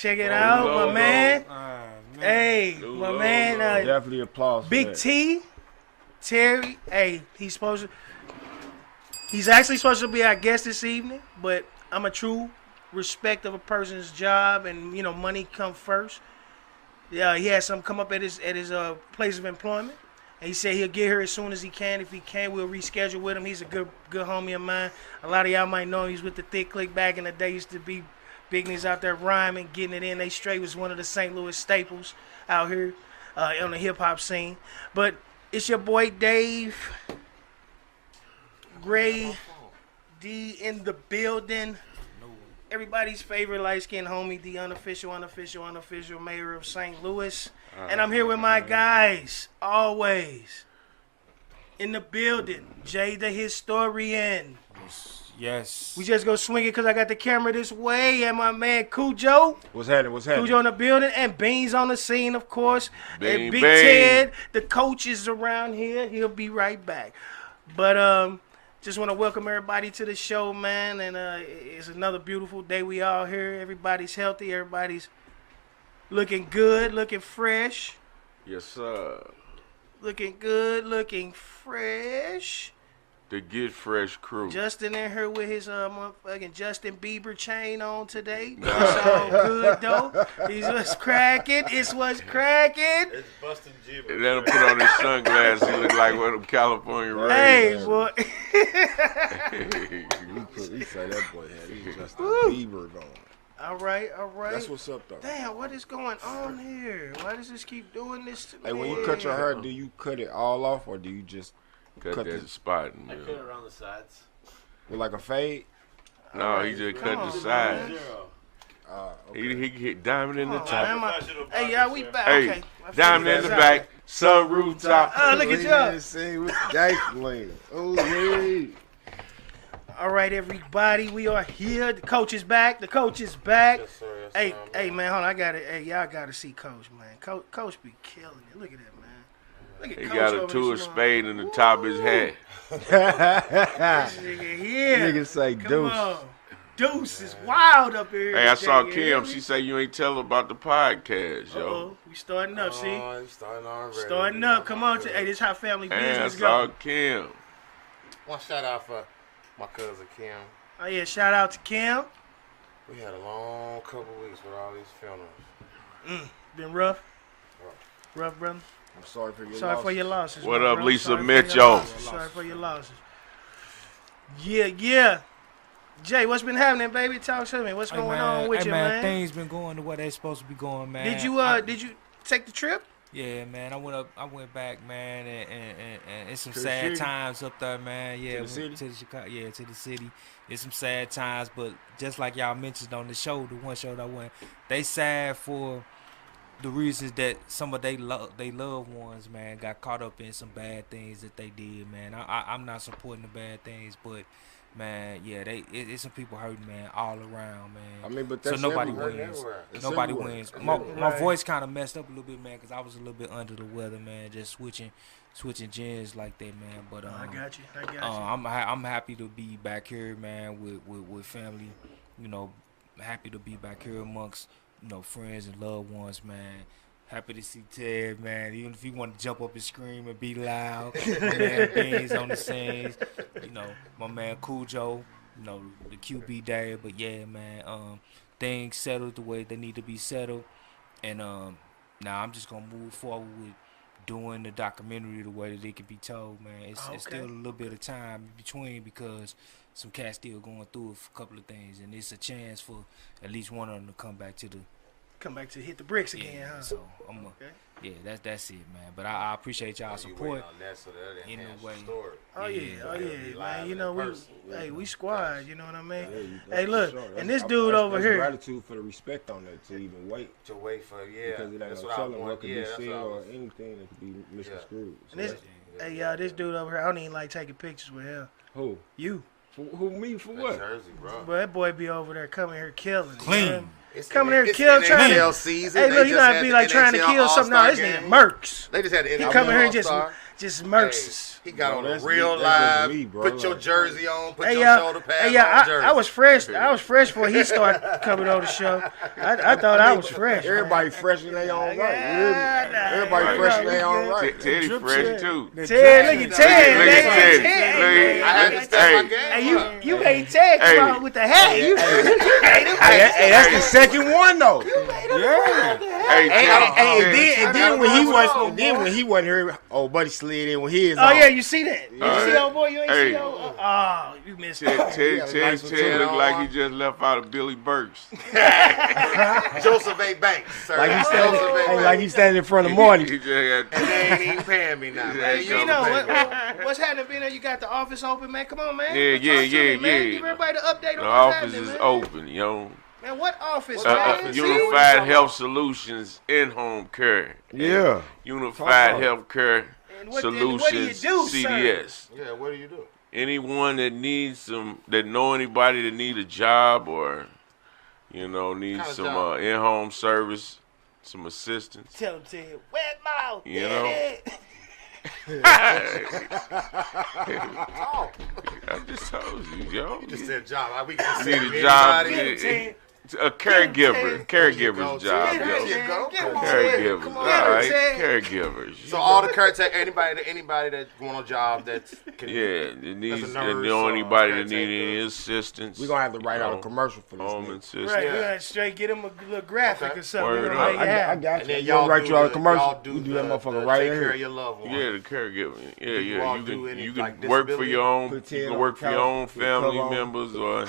Check it out, my man. Hey, my man. Definitely applause. Big T, Terry. Hey, he's actually supposed to be our guest this evening, but I'm a true respect of a person's job, and money come first. Yeah, he had something come up at his place of employment, and he said he'll get here as soon as he can. If he can, we'll reschedule with him. He's a good homie of mine. A lot of y'all might know him. He's with the Thick Click back in the day. Used to be big niggas out there rhyming, getting it in. They straight was one of the St. Louis staples out here on the hip hop scene. But it's your boy Dave Gray D in the building. Everybody's favorite light-skinned homie, the unofficial mayor of St. Louis. And I'm here with my guys, always. In the building, Jay the historian. Yes. We just go swing it because I got the camera this way. And my man Cojo. What's happening? Cojo in the building. And Beans on the scene, of course. Bean, and Big Bean. Ted, the coach is around here. He'll be right back. But just want to welcome everybody to the show, man. And it's another beautiful day. We all here. Everybody's healthy. Everybody's looking good, looking fresh. Yes, sir. Looking good, looking fresh. The Get Fresh crew. Justin in here with his motherfucking Justin Bieber chain on today. It's all good though. He's what's cracking. It's what's cracking. It's busting gibberish. And let him put on his sunglasses. He look like one of them California Rays. Hey, boy. He say that boy had his Justin Bieber going. All right. That's what's up though. Damn, what is going on here? Why does this keep doing this to me? Hey, when you cut your hair, do you cut it all off or do you just Cut that spot. I cut it around the sides. with like a fade? No, he just cut the sides. Zero. He hit diamond in the top. Hey, y'all, we back. Hey, Okay. diamond in the back, sun rooftop. Look at y'all. See, with the dice playing. Oh, yeah. All right, everybody, we are here. The coach is back. Yes, sir. Yes, Hey, man, hold on. Y'all gotta see Coach, man. Coach be killing it. Look at that, man. Look at He Coach got a over tool this spade in the top of his head. This nigga here. Niggas say Come deuce. on. Deuce is wild up here. Hey, I saw today, Kim. you She said you ain't tell her about the podcast, yo. Uh-oh. We starting up, see? Oh, he's starting already. Starting up. Come on. Hey, this how family And I business saw go. Kim. One shout out for my cousin Kim. Oh, yeah. Shout out to Kim. We had a long couple weeks with all these funerals. Been rough? Rough, brother? I'm sorry for your Sorry loss. for your losses. What my up, bro. Lisa Sorry for Mitchell? your losses. Sorry for your losses. Yeah. Jay, what's been happening, baby? Talk to me. What's going on with you, man? Things been going the way they supposed to be going, man. Did you take the trip? Yeah, man. I went back, man, and it's some To the sad city? times up there, man. Yeah, To the went city? to the Chicago, to the city. It's some sad times, but just like y'all mentioned on the show, the one show that I went, they sad for the reasons that some of they loved ones, man, got caught up in some bad things that they did, man. I'm not supporting the bad things, but man, yeah, it's some people hurting, man, all around, man. I mean, but So that's nobody everywhere. wins. It's Nobody everywhere. wins. It's My everywhere. voice kind of messed up a little bit, man, because I was a little bit under the weather, man, just switching gens like that, man. But I got you. I'm happy to be back here, man, with family. Happy to be back here amongst friends and loved ones, man. Happy to see Ted, man. Even if he want to jump up and scream and be loud, my man Beans on the scenes. My man Cojo, the QB day. But yeah, man, things settled the way they need to be settled, and now I'm just gonna move forward with doing the documentary the way that it can be told, man. It's still a little bit of time in between because some cats still going through a couple of things, and it's a chance for at least one of them to come back to hit the bricks again, yeah, huh? So that's it, man. But I appreciate y'all support in the way. Oh yeah, man. We squad. You know what I mean? Yeah, Hey, look, sure. and this That's- dude that's over here. Gratitude for the respect on that to even wait. To wait for, Because it ain't that's no what I telling want. what could Yeah, be that's said what I or was. anything that could be misconstrued. And this, hey, y'all, this dude over here, I don't even like taking pictures with him. Who? You. Who me for That what? Jersey, bro. But that boy be over there coming here killing. Clean. Man. It's Coming here it's trying to. NHL season. Hey, They look, you just know, had be the like trying to NHL kill something. No, All-Star this nigga game. Mercs. They just had the He NHL coming here and just All-Star. just murks. He got Bro, on a that's real me- that's just live. me, bro. Put your Like- jersey on. Put Hey, your yeah, shoulder pads hey, on. yeah, Jersey. I was fresh. I was fresh before he started coming on the show. I thought I was fresh. man. Everybody fresh in their own right. You hear me? nah, Everybody yeah, fresh in we their own good. right. Teddy fresh too. Ted, look at Ted, Look at man. Ted. I had to step my game. Hey, you made Ted come Hey. out with the hat. You made him. Hey, that's the second one though. Yeah. Hey, And then when he wasn't here, old buddy slid in with his. Oh yeah, you see that? You see old boy? You ain't Hey. see old? Oh, you missed it. Ted look like he just left out of Billy Burks. Joseph A. Banks, sir. Like he Joseph standing, A. hey, Banks. like he standing in front of Marty. He just had And they ain't even paying me now. Yeah, Man, you You know Joseph A. Banks. what's happening? Being there, you got the office open, man. Come on, man. Yeah, Talk yeah, to yeah, me, man. yeah. Give everybody the update the on what's office happening, is man. open, yo. Man, what office, man? See? Unified Health Solutions in-home care. Yeah. Unified Talk Health Care And what do you Solutions do, sir? CDS. Yeah, what do you do? Anyone that needs that know anybody that need a job or, needs Kinda some job? in-home service, some assistance. Tell him, Ted. Wet mouth. You yeah. know? Oh, I just told you, yo. you just said job. We can just Need say a job. anybody. A caregiver. Caregiver's job, There yo. you go. Get him, Ted. Caregivers. Come All on, right. Ted. Caregivers. So all the caretaker, anybody that want a job that's can, Yeah, it needs, nurse and know or anybody that need caretaker. any assistance. We gonna have to write out a know, commercial for this. home nigga. assistance. Right, Yeah. we're gonna straight get him a little graphic Okay. or something. Word We're up. gonna make it I happen. got And you. then We'll y'all write do you out a the- commercial. y'all do You do the- that motherfucker the right take in care of here. your loved one. Yeah, the caregiving. Yeah, you yeah. all You do can any, you can like, work for disability? your own. Put You Ted can on work the for your couch, own put a cover family on. members, or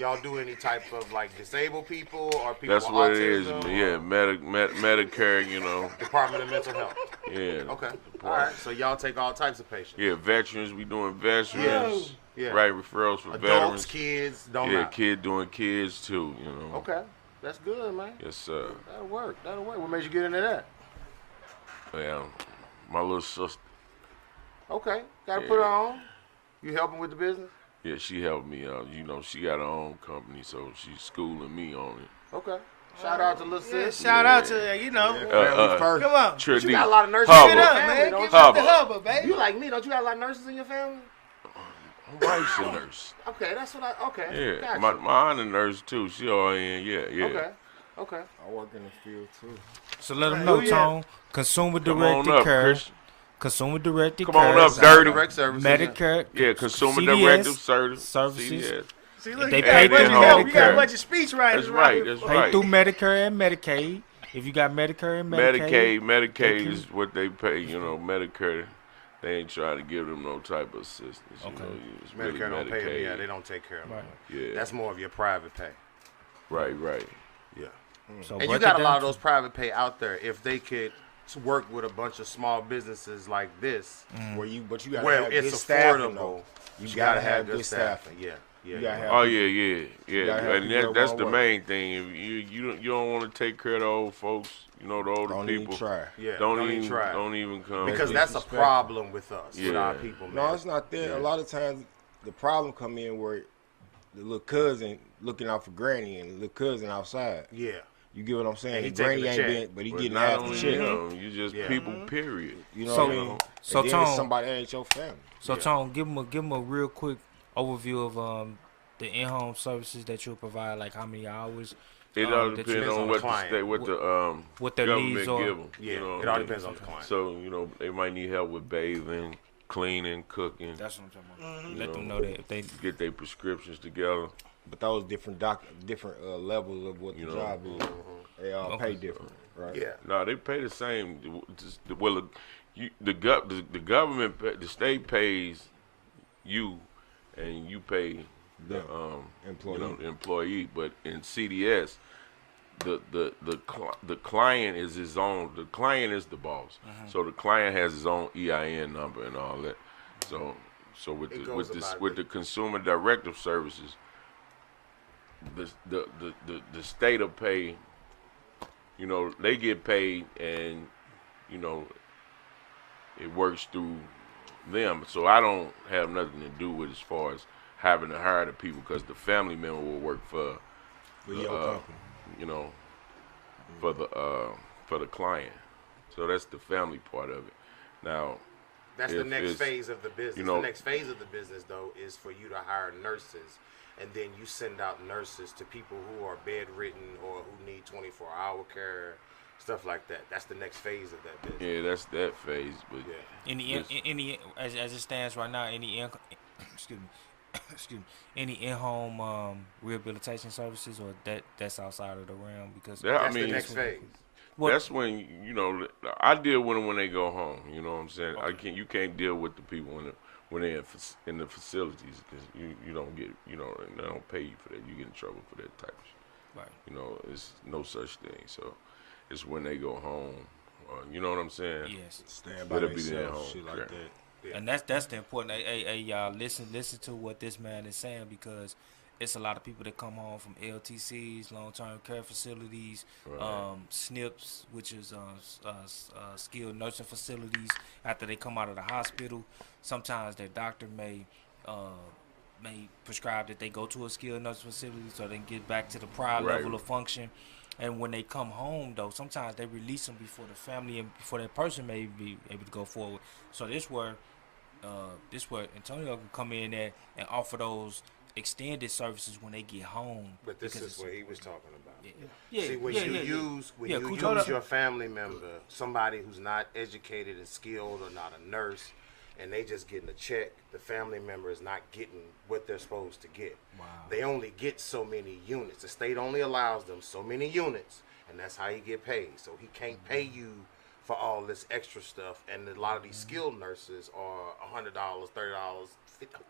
Y'all do any type of like disabled people or people that's with what it autism? is. or Yeah, Medicare. Department of Mental Health. Yeah. Okay. All right. So y'all take all types of patients. Yeah, veterans. We doing veterans. Yeah. Right, referrals for Adults, veterans. kids, don't Yeah, matter. kid doing kids too. Okay. That's good, man. Yes, sir. That'll work. That'll work. What made you get into that? Well, my little sister. Okay. Got to Yeah. put her on. You helping with the business? Yeah, she helped me out. She got her own company, so she's schooling me on it. Okay. Shout out to little Yeah, sis. shout out to Family first. Come on. Trinity. You got a lot of nurses Hubba. in Get your up, family, man. don't Give you? up the Hubba. hubba, baby. You like me? Don't you got a lot of nurses in your family? My wife's a nurse. Okay, that's what I. Okay. Yeah, Gotcha. my aunt a nurse too. She all in. Yeah. Okay. Okay. I work in the field too. So let them know, Yeah. Tone. Consumer Come on directed up, care. Christian. Consumer directed Come care. on up, Dirty. Direct services. Medicare. Yeah, consumer CDS directive services. CDS. See, look, They you pay got a bunch through of help. You got a Medicare. bunch of speechwriters. That's around right. here. That's Pay right. through Medicare and Medicaid. If you got Medicare and Medicaid. Medicaid is what they pay. Medicare. They ain't trying to give them no type of assistance. Okay. It's really Medicare don't pay them. Medicaid. Yeah, they don't take care of them. Right. Yeah. That's more of your private pay. right. Yeah. So And you break got it a lot down of those private pay out there. If they could work with a bunch of small businesses like this, But you gotta where have it's good staffing, affordable, though. You gotta have good staffing. Yeah. You gotta have- Oh yeah. gotta have And people that that's wanna the work. main thing. If you don't want to take care of the old folks, the older Don't people. even try. Yeah. Don't even even try. Don't even come. Because that's a disrespectful. problem with us, with Yeah. our people, man. No, it's not that. Yeah. A lot of times the problem come in where the little cousin looking out for granny and the little cousin outside. Yeah. You get what I'm saying? And he The granny taking ain't the check. been, but he But getting not half the only check. them, you just Yeah. people. Period. You know So- what I mean? so and then it's Tone- somebody that ain't your family. So Tone, give them a real quick overview of the in-home services that you'll provide, like how many hours. It that all you- depends depends on on what the the client. state, what their government needs are. give them. Yeah. You know It what all I mean? depends on the client. So they might need help with bathing, cleaning, cooking. That's what I'm talking about. You Let them know, know that if they get their prescriptions together. But those different levels of what the You know. job is, they all Okay. pay different, right? Yeah. No, they pay the same. Well, the government, the state pays you, and you pay the Employee. the employee. But in CDS, the client is his own. The client is the boss. So the client has his own EIN number and all that. So with It the goes about with it. the consumer directive services, the state will pay. They get paid, and it works through them. So I don't have nothing to do with as far as having to hire the people, because the family member will work for With your company. for the client. So that's the family part of it. Now, That's the if next it's, phase of the business. you know- The next phase of the business, though, is for you to hire nurses, and then you send out nurses to people who are bedridden or who need 24-hour care, stuff like that. That's the next phase of that business. yeah, that's that phase. But Any as it stands right now, excuse me, excuse me, any in-home rehabilitation services, or that's outside of the realm because That's the next phase. That's when I deal with them when they go home. You know what I'm saying? Okay. You can't deal with the people when they're in the facilities because you don't get and they don't pay you for that. You get in trouble for that type of shit. Right. It's no such thing. So it's when they go home. You know what I'm saying? Yes. Stand by It'll be their themselves, home. shit like Yeah. that. Yeah. And that's the important. Hey, y'all, listen to what this man is saying because it's a lot of people that come home from LTCs, long-term care facilities, Right. SNPs, which is skilled nursing facilities. After they come out of the hospital, sometimes their doctor may prescribe that they go to a skilled nursing facility so they can get back to the prior Right. level of function. And when they come home, though, sometimes they release them before the family and before that person may be able to go forward. So this where Antonio can come in there and offer those extended services when they get home. But this because is what he was talking about. Yeah, See, when yeah, you yeah, use Cojo, your family member, somebody who's not educated and skilled or not a nurse, and they just getting a check, the family member is not getting what they're supposed to get. Wow. They only get so many units. The state only allows them so many units, and that's how you get paid. So he can't pay you for all this extra stuff. And a lot of these skilled nurses are $100, $30,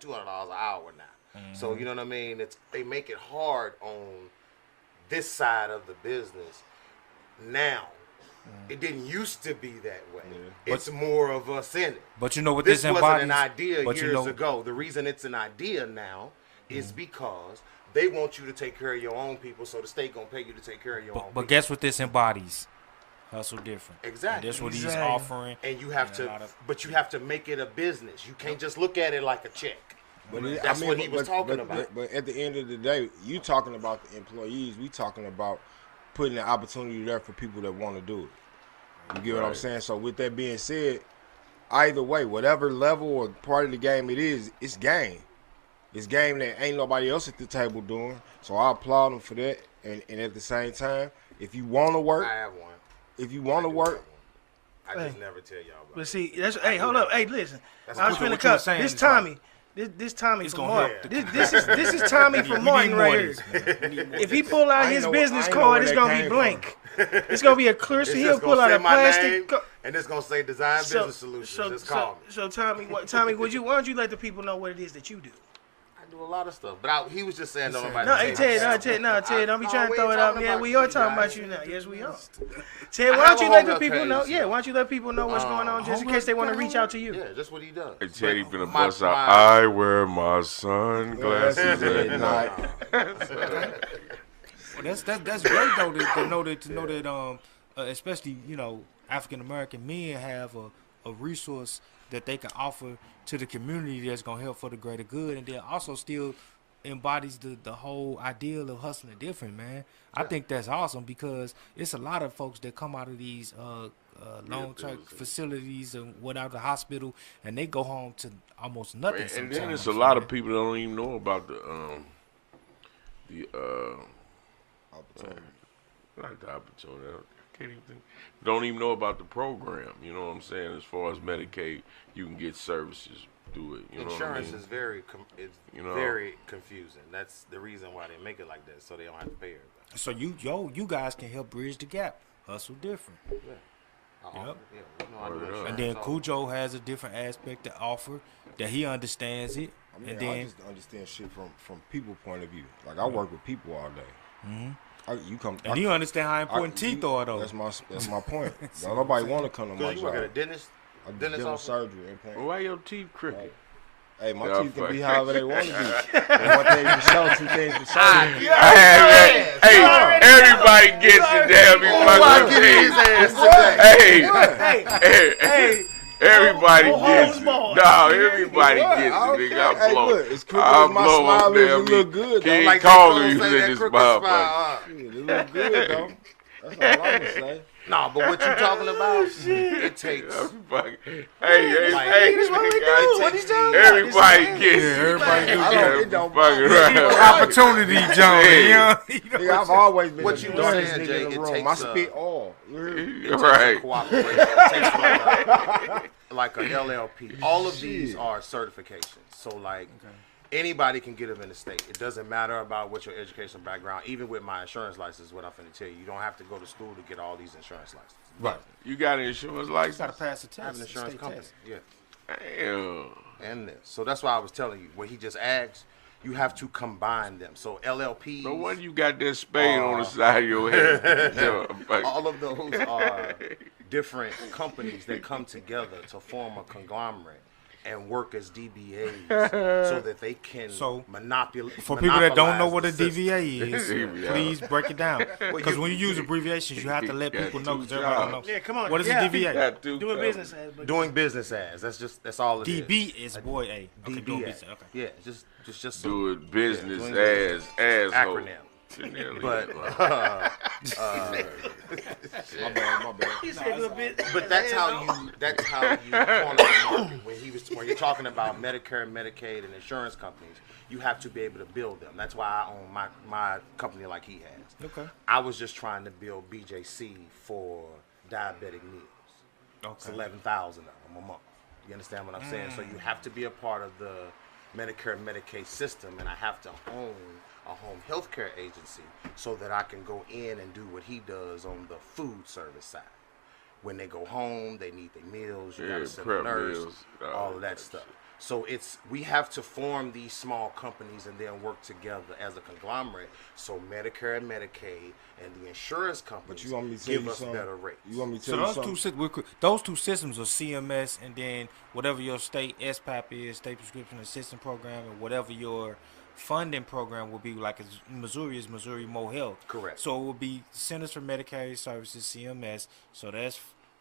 $200 an hour now. So you know what I mean? They make it hard on this side of the business now. It didn't used to be that way. It's more of us in it. But you know what This this wasn't embodies? an idea but years ago. The reason it's an idea now is because they want you to take care of your own people, so the state gonna pay you to take care of your own But people. guess what this embodies? Hustle different. Exactly. And that's what he's Exactly. offering. And you have and to, a lot of- but you have to make it a business. You can't just look at it like a check. That's what he was talking about. But at the end of the day, you talking about the employees. We talking about putting the opportunity there for people that want to do it. You get what I'm saying? So with that being said, either way, whatever level or part of the game it is, it's game. It's game that ain't nobody else at the table doing. So I applaud them for that. And at the same time, if you want to work, I have one. if you want to work, I just never tell y'all about But it. see, hey, hold up, hey, listen. That's I was what finna you were cut. saying This is Tommy. This Tommy It's from gonna Martin. help. This is Tommy from Martin right here. If he pull out I ain't his know- business I ain't know card, where it's that gonna be came blank. It's gonna be a clear. It's So just he'll gonna pull out say a my plastic. name, and it's gonna say Design Business Solutions. Just call me. So Tommy, Tommy, why don't you let the people know what it is that you do? I do a lot of stuff, but he was just saying don't nobody. No, say hey my Ted, name. Ted, don't be trying to we throw ain't it out. talking Yeah, about we are you talking guys. about you now. Yes, we are. I Ted, why have don't you a let the whole people know? page. Yeah, why don't you let people know what's going on just in case they want to reach out to you? Yeah, that's what he does. Hey, Teddy finna My- bust out. my- I wear my sunglasses at at night. Well, that's great though to know that especially African American men have a resource that they can offer to the community that's gonna help for the greater good, and then also still embodies the whole ideal of hustling different, man. I think that's awesome because it's a lot of folks that come out of these long-term facilities and without the hospital, and they go home to almost nothing. And sometimes, then it's a lot of people that don't even know about the not the opportunity. I can't even think. Don't even know about the program. You know what I'm saying? As far as Medicaid, you can get services through it. You know Insurance what I mean? is very very confusing. That's the reason why they make it like that, so they don't have to pay everybody. So you guys can help bridge the gap. Hustle different. Yep. Yep. Yeah, you know I do Word insurance, up. And then so- Cojo has a different aspect to offer that he understands it. I mean, And I then just understand shit from people point of view. Like I work with people all day. You come, and you understand how important you- teeth are though. That's my point. Don't nobody want to come to my Cause you work at a job. dentist. I do dentist dental office? surgery, implant. Why your teeth crooked? Hey, my Yeah, teeth can be fuck. however they want to be. And one thing for sure, two things for sure. Hey, everybody gets it, damn you I fucking get his teeth. ass today. Hey, everybody gets it. ball. No, everybody gets it, I don't nigga. care. I'll Hey, blow. look, as crooked I'll as my blow up smile is, damn it look good, though. King Like Kong they is say in that this crooked motherfucker. smile, Shit, it look good though. That's all I'm gonna say. No, but what you talking about? It takes. Hey, Like, This is what we do. What he's doing? everybody This gets is- everybody do I don't, it don't fucking right. opportunity, John. You know? Nigga, I've always been What the you darkest saying, nigga Jay, in the it room. takes, I spit all. Right. Cooperation. It takes like a LLP. All of these are certifications. So like anybody can get them in the state. It doesn't matter about what your educational background. Even with my insurance license, what I'm finna tell you, you don't have to go to school to get all these insurance licenses. Right. You got an insurance You license? gotta pass the test. I have an insurance state company. test. Yeah. Damn. And this. So that's why I was telling you, what he just asked, you have to combine them. So LLPs. No wonder you got that spade on the side of your head. all of those are different companies that come together to form a conglomerate and work as DBAs so that they can monopolize. For people that don't know what a the system. DVA is, please break it down. Because when you use abbreviations, you have to let people know because everybody don't know. Yeah, come on. What is yeah. a DVA? Doing business as. But Doing business as. That's all it is. DB is boy A. Okay, doing DBA. business. Okay. Yeah, just Doing business doing as asshole. acronym. But My bad. he said do a bit. But that's how you corner the market. When you're talking about Medicare, Medicaid, and insurance companies, you have to be able to build them. That's why I own my company like he has. Okay. I was just trying to build BJC for diabetic meals. It's 11,000 of them a month. You understand what I'm saying? So you have to be a part of the Medicare, Medicaid system, and I have to own a home health care agency so that I can go in and do what he does on the food service side. When they go home, they need their meals, you gotta send a prep nurse, meals, all of that stuff. So we have to form these small companies and then work together as a conglomerate. So Medicare and Medicaid and the insurance companies But you want me to tell give you us something? better rates. You want me to So tell you those something? those two systems are CMS and then whatever your state SPAP is, state prescription assistance program, or whatever your funding program will be. Like Missouri is Missouri Mo Health. Correct. So it will be Centers for Medicare Services, CMS. So that's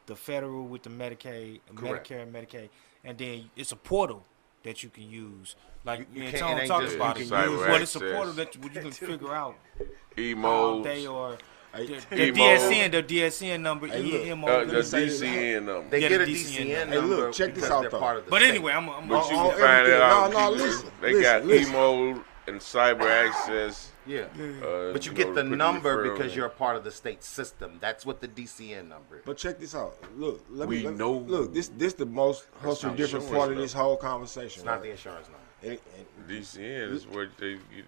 the federal with the Medicaid, Correct. Medicare, and Medicaid, and then it's a portal that you can use. Like You me and can't- Tom it ain't talked just- about you it. can use But it's a access. portal that you can figure out how Emos. they are. Hey, The DSN number, Hey, look, EMO. The DCN number. They Get get a a DCN DCN number. number. Hey, look, check this because out, they're though. part of the But state. anyway, I'm But you on can find it everything. out. No, You- listen, They got listen. emo and cyber access. Yeah. But you know, get to the put in number referral. because you're a part of the state system. That's what the DCN number is. But check this out. Look, We know. Look, this the most hustle not different insurance, part of though. this whole conversation. It's not right? the insurance number. DCN is where they get.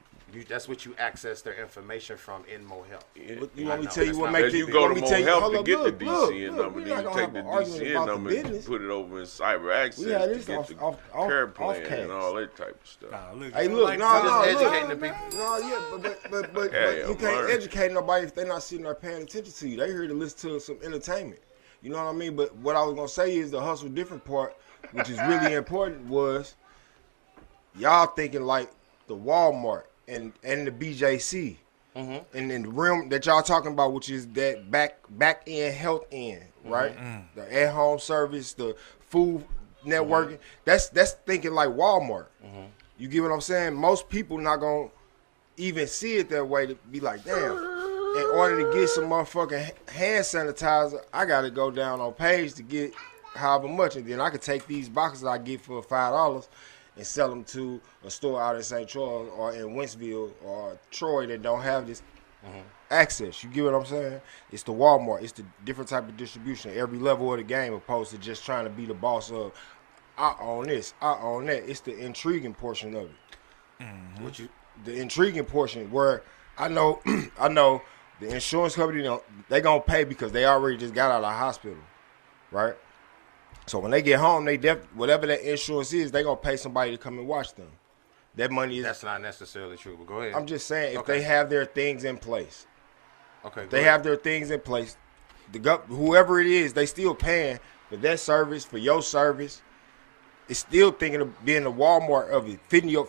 That's what you access their information from in Mo Health. You want me I to tell know, you what that's make As it? you go want to me Mo tell you- Health hold to up, get look, the look, DCN look, number, we're then not you gonna take the have an argument DCN about the number and business. put it over in cyber access We had to this get off- the off- care off plan cast. and all that type of stuff. Hey, look, like no, that. no, Just look. educating the people. No, yeah, but Yeah, you can't word. educate nobody if they're not sitting there paying attention to you. They here to listen to some entertainment. You know what I mean? But what I was gonna say is the hustle different part, which is really important, was y'all thinking like the Walmart and the BJC. And in the realm that y'all talking about, which is that back end health end, right? The at home service, the food networking. That's thinking like Walmart. You get what I'm saying? Most people not gonna even see it that way to be like, damn. In order to get some motherfucking hand sanitizer, I gotta go down on page to get however much, and then I could take these boxes I get for $5 and sell them to a store out in St. Charles or in Wentzville or Troy that don't have this access. You get what I'm saying? It's the Walmart. It's the different type of distribution, every level of the game, opposed to just trying to be the boss of, I own this, I own that. It's the intriguing portion of it. The intriguing portion where I know the insurance company, they gonna pay because they already just got out of the hospital, right? So when they get home, whatever that insurance is, they gonna pay somebody to come and watch them. That money is. That's not necessarily true, but go ahead. I'm just saying, if Okay. they have their things in place, Okay. they have their things in place. Whoever it is, they still paying for that service, for your service. It's still thinking of being the Walmart of it,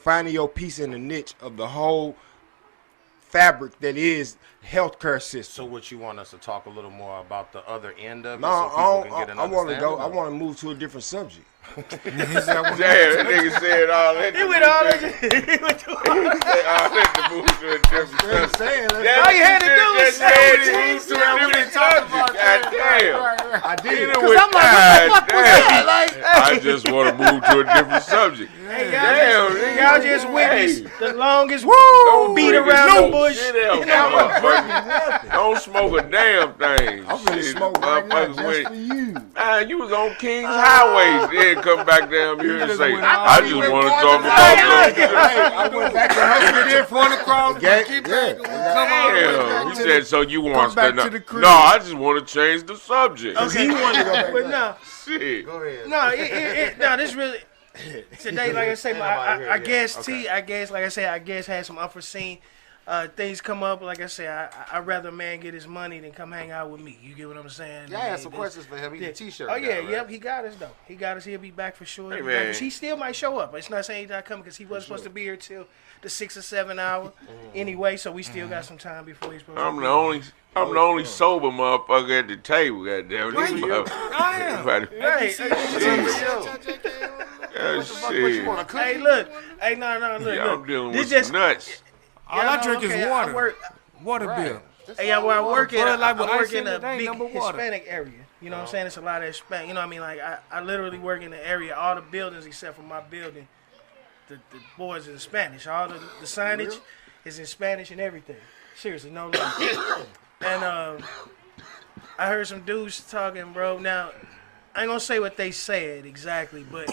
finding your piece in the niche of the whole fabric that is healthcare system. So what you want us to talk a little more about the other end of it No, so people can get an I want to understanding? go. I want to move to a different subject. Damn, that nigga said all that. He went all that. He went to all that. All that to move to a different I'm subject. saying, All you had to do was say That it. move to a different subject. God damn. I did. Cause I'm like, what the fuck was that? Like, I just want to move to a different subject. hey, Damn, y'all just witnessed hey. the longest Don't beat bring around no the bush. shit else, motherfucker. Don't smoke a damn thing. I'm finna Shit, smoke right now motherfuckers just went- for you. Man, you was on King's Highway, then come back down here and just say, went I out. just You want to went talk one about time. something. I went back to Husky there for the cross. Damn, you said so you want back to to the crib. No, I just want to change the subject. Okay, He wanted to go back but there. no, Shit. Go ahead. no, this really today, like I say, Nobody here I yet. guess Okay. T, I guess had some unforeseen things come up. Like I say, I'd rather a man get his money than come hang out with me. You get what I'm saying? Yeah, I had some questions for him. He's a T-shirt. Oh yeah, guy, right? yep, he got us though. He got us. He'll be back for sure. Hey, He'll be back. man. He still might show up. It's not saying he's not coming because he wasn't supposed to be here till the 6 or 7 hour anyway. So we still got some time before he's supposed to. I'm be the only sober motherfucker at the table. Goddamn it. I am. Right. Shit. You want to cook? Hey, look. Hey, no, look. Yeah, look. I'm dealing This with just some nuts. All I drink is I water. work, Water bill. hey, yeah, where I work at, Bud Light with I work ice in in a it, ain't big number water. Hispanic area. You know what I'm saying? It's a lot of Hispanic. You know what I mean? Like, I literally work in the area, all the buildings except for my building, the boys are in Spanish. All the signage is in Spanish and everything. Seriously, no lie. And I heard some dudes talking, bro. Now, I ain't gonna say what they said exactly, but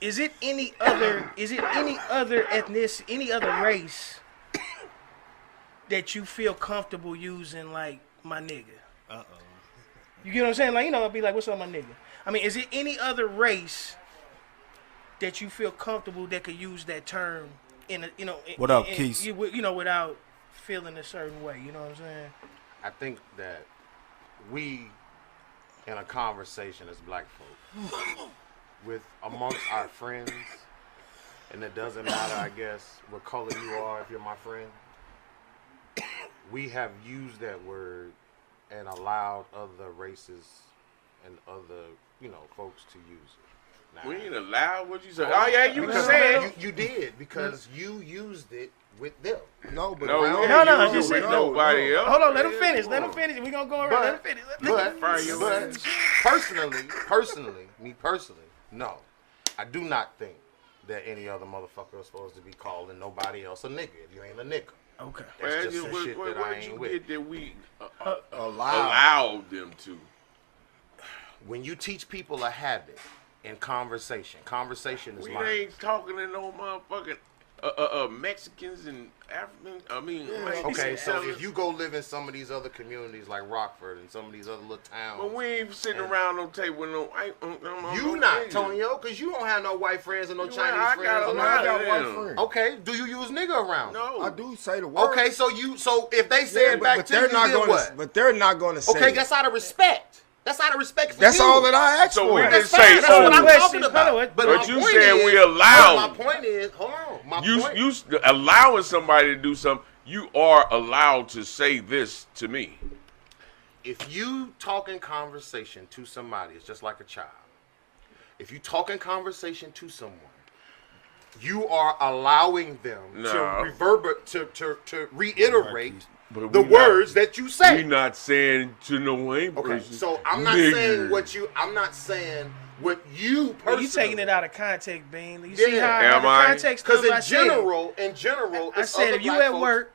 is it any other ethnicity, any other race that you feel comfortable using like my nigga? You get what I'm saying? Like, you know, I'll be like, what's up, my nigga? I mean, is it any other race that you feel comfortable that could use that term in a, you know, What up, Keith? you know, without feeling a certain way, you know what I'm saying? I think that we, in a conversation as black folk, with amongst our friends, and it doesn't matter, I guess, what color you are if you're my friend, we have used that word and allowed other races and other, you know, folks to use it. Now, We ain't allowed what you said. Oh, yeah, you because said. you did because you used it with them. No, but No, around we No, ain't no, using just it with say- nobody else. Hold on, let him finish. Let him finish. We gonna go around. Let him finish. Me personally, no. I do not think that any other motherfucker is supposed to be calling nobody else a nigga if you ain't a nigga. Okay. That's Man, just some shit that I what ain't you with. get that we allowed. allowed them to? When you teach people a habit in conversation is We life. ain't talking to no motherfucking Mexicans and Africans. I mean, Okay, so if you go live in some of these other communities like Rockford and some of these other little towns, but we ain't sitting around no table with no. you not, Tonyo, because you don't have no white friends and no Chinese I friends. got a and lot none of of that. them. friends. Okay, do you use nigga around? No, I do say the word. Okay, so if they say it back but to they're you, not then going what? to. But they're not going to say. Okay, it. that's out of respect. That's out of respect for That's you. all that I asked So for. we That's didn't fine. say, That's what I'm oh. talking about. But But my you point said is, we allowed. My point is, hold on. My point. You allowing somebody to do something. You are allowed to say this to me. If you talk in conversation to somebody, it's just like a child. If you talk in conversation to someone, you are allowing them No. to reiterate But the we words that you We say. not saying to no white Okay, person. so I'm not nigger. saying I'm not saying what you Man, personally. you taking it out of context, Bean. You see Yeah. how Am the I? context Because of I in said it. general, I it's said other if you black at folks- work,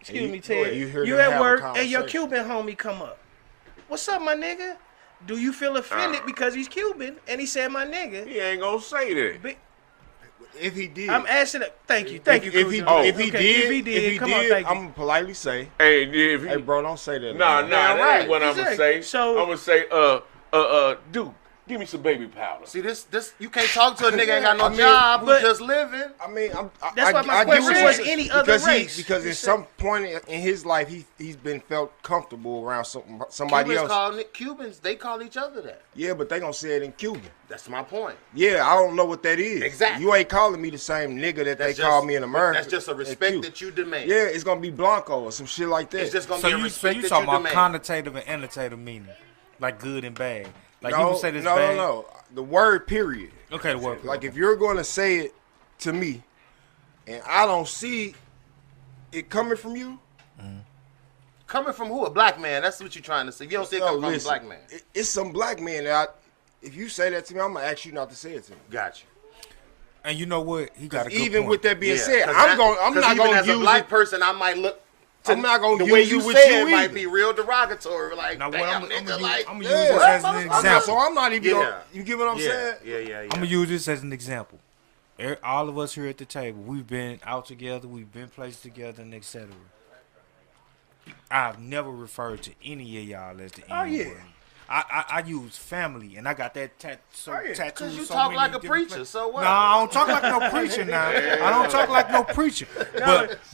excuse me, Ted, you hear you them at have a work and your conversation. Cuban homie come up. What's up, my nigga? Do you feel offended because he's Cuban and he said my nigga? He ain't gonna say that. Be- If he did, I'm asking. Thank you, If you. he, Cujo. if he Okay, did, if he did, come on, thank you. I'm gonna politely say, Hey, if he, hey, bro, don't say that. nah, man. that right. ain't what I'm gonna Exactly. say. So- I'm gonna say, dude, give me some baby powder. See this you can't talk to a nigga ain't got no I mean, job who but- just living. I mean, That's why my I get question what was you- any other because race. because You in said- some point in his life, he's been felt comfortable around somebody else. Cubans, they call each other that. Yeah, but they gonna say it in Cuban. That's my point. Yeah, I don't know what that is. Exactly. You ain't calling me the same nigga that That's they call just- me in America. That's just a in respect Cuba. that you demand. Yeah, it's gonna be Blanco or some shit like that. It's just gonna So be a you respect that talking you about demand. connotative and annotative meaning, like good and bad. Like no, you can say this no, bad. no. The word period. Okay, the word. Like if you're gonna say it to me, and I don't see it coming from you, Coming from who? A black man. That's what you're trying to say. If you don't see it coming from a black man. It's some black men that if you say that to me, I'm gonna ask you not to say it to me. Gotcha. And you know what? He got a good Even point. with that being said, I'm not gonna as use a black it. person, I might look. I'm not gonna the use way it you with say you it might either. be real derogatory. Like, Now, what damn, I'm nigga, gonna like, use this as an example. So I'm not even. Yeah. You get what I'm saying? Yeah. I'm gonna use this as an example. All of us here at the table, we've been out together, we've been placed together, and etc. I've never referred to any of y'all as the N-word. yeah. I use family, and I got that tattoo. Because you talk like a preacher, so what? No, I don't talk like no preacher now. I don't talk like no preacher.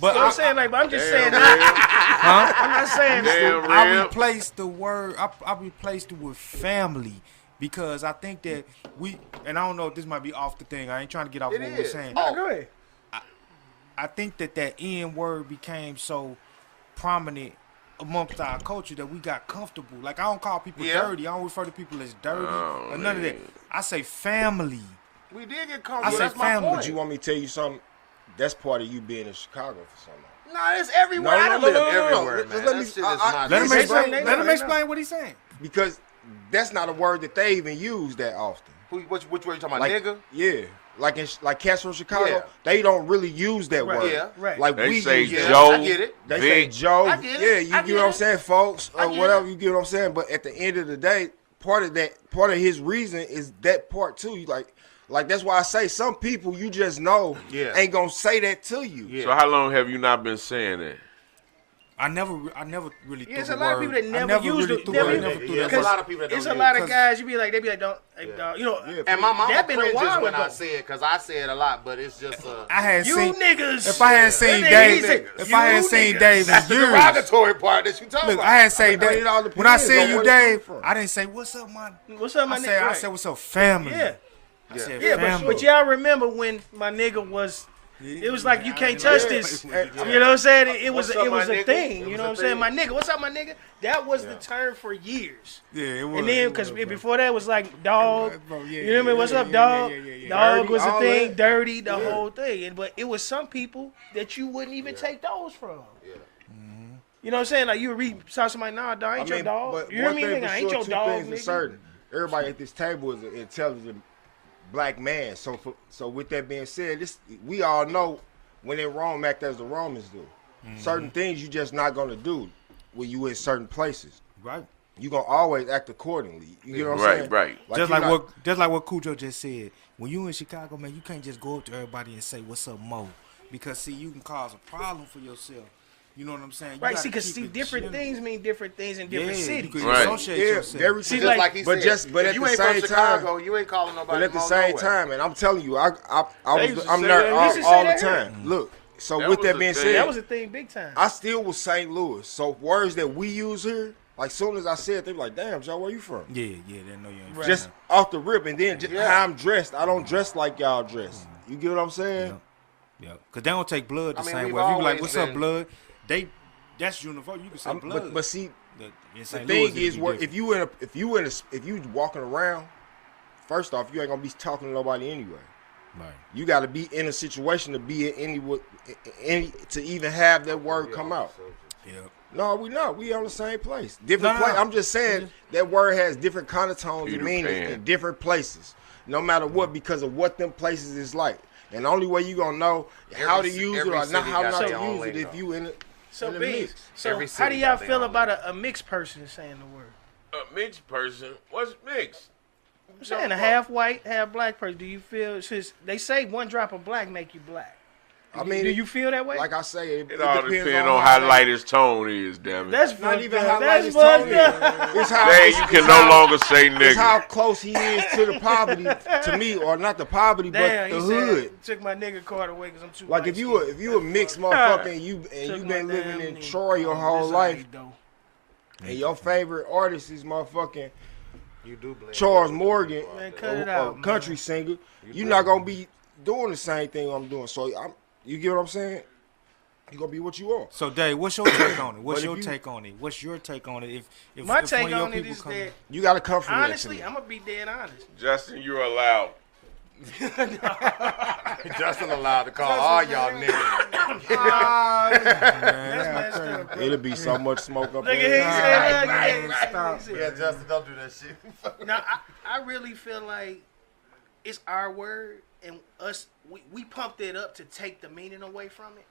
But I'm saying like, but I'm just saying that. I'm not saying Damn, I real. replaced the word. I replaced it with family because I think that and I don't know if this might be off the thing. I ain't trying to get off what we're saying. No, go ahead. I think that N word became so prominent amongst our culture that we got comfortable. Like, I don't call people dirty. I don't refer to people as dirty or none of that. I say family. We did get I comfortable. say That's my family. point. But you want me to tell you something? That's part of you being in Chicago for something. No, it's everywhere. I live everywhere, man. Let me- That shit is I- not. Let him Listen, explain. bro, Let him they explain what he's saying. Because that's not a word that they even use that often. Which word you talking about, Like, nigga? yeah. Like cats from Chicago, Yeah. they don't really use that Right. word. Yeah. Right. Like They we say use that. Joe. I get it. They say Vic. Joe. I get it. Yeah, you I get get what I'm it. saying, folks, I or get whatever. it. You get what I'm saying. But at the end of the day, part of his reason is that part too. You like that's why I say some people you just know ain't gonna say that to you. Yeah. So how long have you not been saying that? I never really threw There's the a lot of word. people that I never use really it. threw Never it. use Never it. threw There's that a word. lot of people that don't It's a use lot it. of guys. You be like, they be like, don't, you know. Yeah. And my mama That been a cringes while when I ago. say it because I say it a lot, but it's just I had You seen niggas. if I had seen That nigga, Dave. he said, If I had "You seen niggas." Dave that's in the years. derogatory part that you talking Look, about. I had say I mean, it all Dave. When I depends seen on you, where Dave, it's from. I didn't say what's up, my. What's up, my I nigga? said Right. what's up, family. Yeah. I said Yeah, family. but y'all remember when my nigga was, it was like, you can't touch this. You know what I'm saying? It was What's up, it was my a nigga? thing. It You was know a what I'm saying? thing. My nigga, what's up, my nigga? That was the term for years. Yeah, it was. And then, it because was, bro. before that was like dog. Bro, yeah, You know what I mean? What's yeah, up, yeah, dog? yeah. Dog Dirty, was a all thing. that. Dirty, the whole thing. And but it was some people that you wouldn't even take those from. Yeah. You know what I'm saying? Like you would read, saw somebody, nah, dog, ain't your dog. But You hear one me, thing nigga? for Ain't sure, your two dog, things nigga. are certain. Everybody at this table is an intelligent black man. So with that being said, we all know when in Rome, act as the Romans do. Certain things you just not gonna do when you in certain places. Right. You gonna always act accordingly. You get what I'm Right, saying? right. Just you're like what Cojo just said. When you in Chicago, man, you can't just go up to everybody and say what's up, Mo, because see, you can cause a problem for yourself. You know what I'm saying? You Right, gotta see, because keep see, it different general. things mean different things in different Yeah, cities. you can Right. associate Yeah, yourself. very See, true. like- Like he but said, just but if at you the ain't same from Chicago, time, you ain't calling nobody. but at the Mo same nowhere. time, and I'm telling you, I They was used to I'm say there that. all, They used to say all the that time. Look, so That with was that a being thing. said, That was a thing big time. I still was St. Louis. So words that we use here, like soon as I said, they were like, "Damn, Joe, where you from?" Yeah, they know you ain't Right. Just off the rip, and then just Yeah. how I'm dressed. I don't dress like y'all dress. You get what I'm saying? Yeah, because they don't take blood the I mean, same we've way. If you be like, always "What's up, been- blood?" That's uniform. You can say blood. But see, in the St. thing Louis, it'd is, be where different. if you walking around, first off, you ain't gonna be talking to nobody anyway. Right. You got to be in a situation to be in any to even have that word come out. Yeah. No, we not. We on the same place. Different No, no, place. no. I'm just saying that word has different connotations Peter and meanings Pan. in different places. No matter what, because of what them places is like. And the only way you gonna know how to use it every or not city how got not to their own use it lingo. if you in it. So, in the Beans, mix. so Every how do city y'all got their feel own about a mixed person saying the word? A mixed person? What's mixed? I'm saying a half white, half black person. Do you feel, since they say one drop of black make you black? I mean, do you feel that way? like I say, It all depends on how light his tone is, damn it. That's not fucked even up. how That's light his fucked tone up. It's how Dang, it's- you it's can no how- longer say It's how nigga. close he is to the poverty to me, or not the poverty, Damn, but the he said, hood. took my nigga card away because I'm too Like light if you a mixed motherfucker and you Took been my living damn in nigga Troy your card. whole This life, ain't though. and your favorite artist is motherfucking You do blend Charles in. Morgan, Man, cut it or out, country man. singer, you're not gonna be doing the same thing I'm doing. So you get what I'm saying? You gonna be what you are. So, Dave, what's your take on it? What's But if your you- take on it? What's your take on it? If My if take one of your on it people is come that, You gotta come from honestly, that. I'm going to be dead honest. Justin, you're allowed. Justin allowed to call all y'all niggas. That's messed up, bro. It'll be so much smoke up Look at there. him saying that. Stop. Yeah, Justin, don't do that shit. Now, I really feel like it's our word, and us, we pumped it up to take the meaning away from it.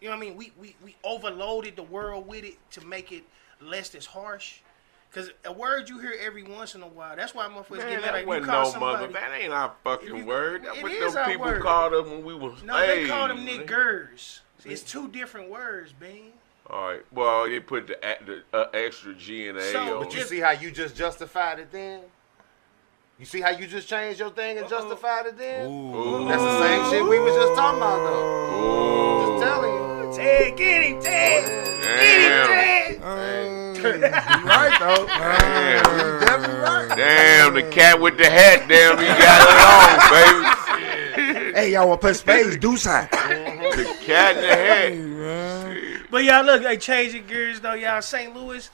You know what I mean? We overloaded the world with it to make it less as harsh. Because a word you hear every once in a while, that's why motherfuckers Man, get mad. that Like, you wasn't call no somebody. mother. That ain't our fucking word. That's it what is them our people word. called us when we was No, they slaves, call them man. niggers. It's two different words, Bean. All right. Well, they put the extra G and A So, on But you it. see how you just justified it then? You see how you just changed your thing and justified it then? Ooh. That's the same shit we was just talking about, though. Ooh. Just telling you. Ted, get him, Ted. Get him, Ted. You right though. Damn. You definitely right. Damn, the cat with the hat, damn, he got it on, baby. Hey, y'all want to play spades? Do sign. The cat in the hat. But y'all look, like changing gears though, y'all. St. Louis,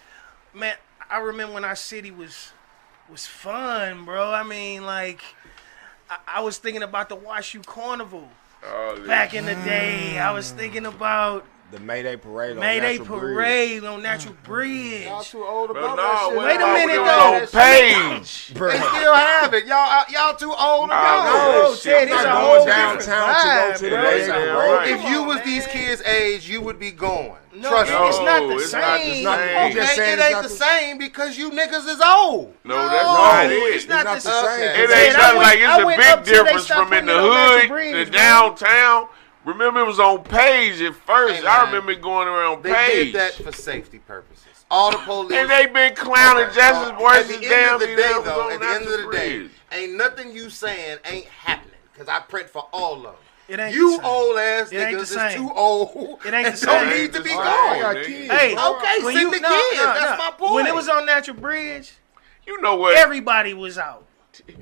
man, I remember when our city was fun, bro. I mean, like, I was thinking about the WashU Carnival back in the day. I was thinking about The Mayday Parade on Mayday Natural Bridge. Parade on Natural Bridge. Y'all too old But about no, that shit. what Wait a about minute, when it though. was on Page? Bruh. They still have it. Y'all too old to Oh, go. No, shit, Ted, I'm it's a not whole going different downtown to go vibe, to the bro. Mayday It's a Parade. whole- Right. If Come you on, was these man. kids' age, you would be going. No, Trust me. it's not the it's not the same. same. I'm just saying It it's ain't not the the same because you niggas is old. No, that's No, not it. it's not the same. Okay. It Ted, ain't I nothing went- like I it's a went big up till they difference stopped from in the putting it on Natural hood Bridge, to bro. downtown. Remember, it was on Page at first. Hey, I man. remember it going around They Page. did that for safety purposes. All the police. And they been clowning just as worse At as the end damn of the these day, others though, on at the end of the Natural day, Bridge. ain't nothing you saying ain't happening. Because I print for all of them. It ain't You the same. old ass It ain't niggas the is same. too old. It ain't the and same. don't It need ain't to the be same. gone. I got nigga. kids. Hey, bro. Okay, when send you the no, kids. no, That's no. my point. When it was on Natural Bridge, You know what? everybody was out.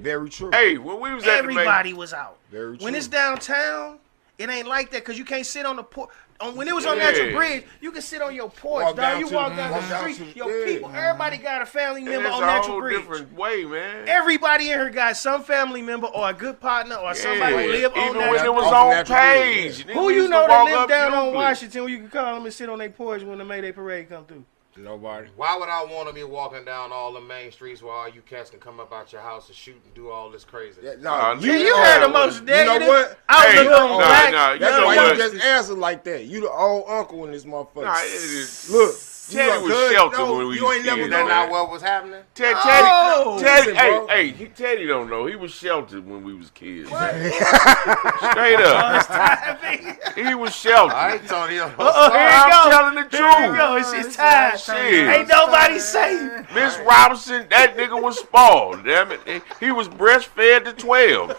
Very true. Hey, when we was at the Everybody was out. Very When true. it's downtown, it ain't like that because you can't sit on the porch. When it was on Yeah. Natural Bridge, you can sit on your porch, Walk dog. down You to walk the- down walk the down street, to- your yeah. people, everybody got a family And member it's on a Natural whole Bridge. different way, man. Everybody in here got some family member or a good partner or somebody who live on Even when Natural it was Bridge. Off on Natural Bridge, Page. yeah. Who you know that live down on Washington where you can call them and sit on their porch when the Mayday Parade come through? Nobody. Why would I want to be walking down all the main streets while all you cats can come up out your house and shoot and do all this crazy? Yeah, Nah, no, You heard the know most You negative. know what? Outlook Hey, on nah, black. nah, you That's know why what? you just answer like that. You the old uncle in this motherfucker. Nah, it is. Look, Teddy you was good? sheltered No, when we you was ain't never kids, Is that gonna- man. not what was happening? Teddy, No. Teddy, Listen, bro. Teddy don't know. He was sheltered when we was kids. Straight up. He was sheltered. I ain't telling you. Here you I'm go. telling the Here you truth. go. It's time. Shit. Ain't nobody safe. Miss Robinson, that nigga was spoiled. Damn it. He was breastfed to 12. Shit.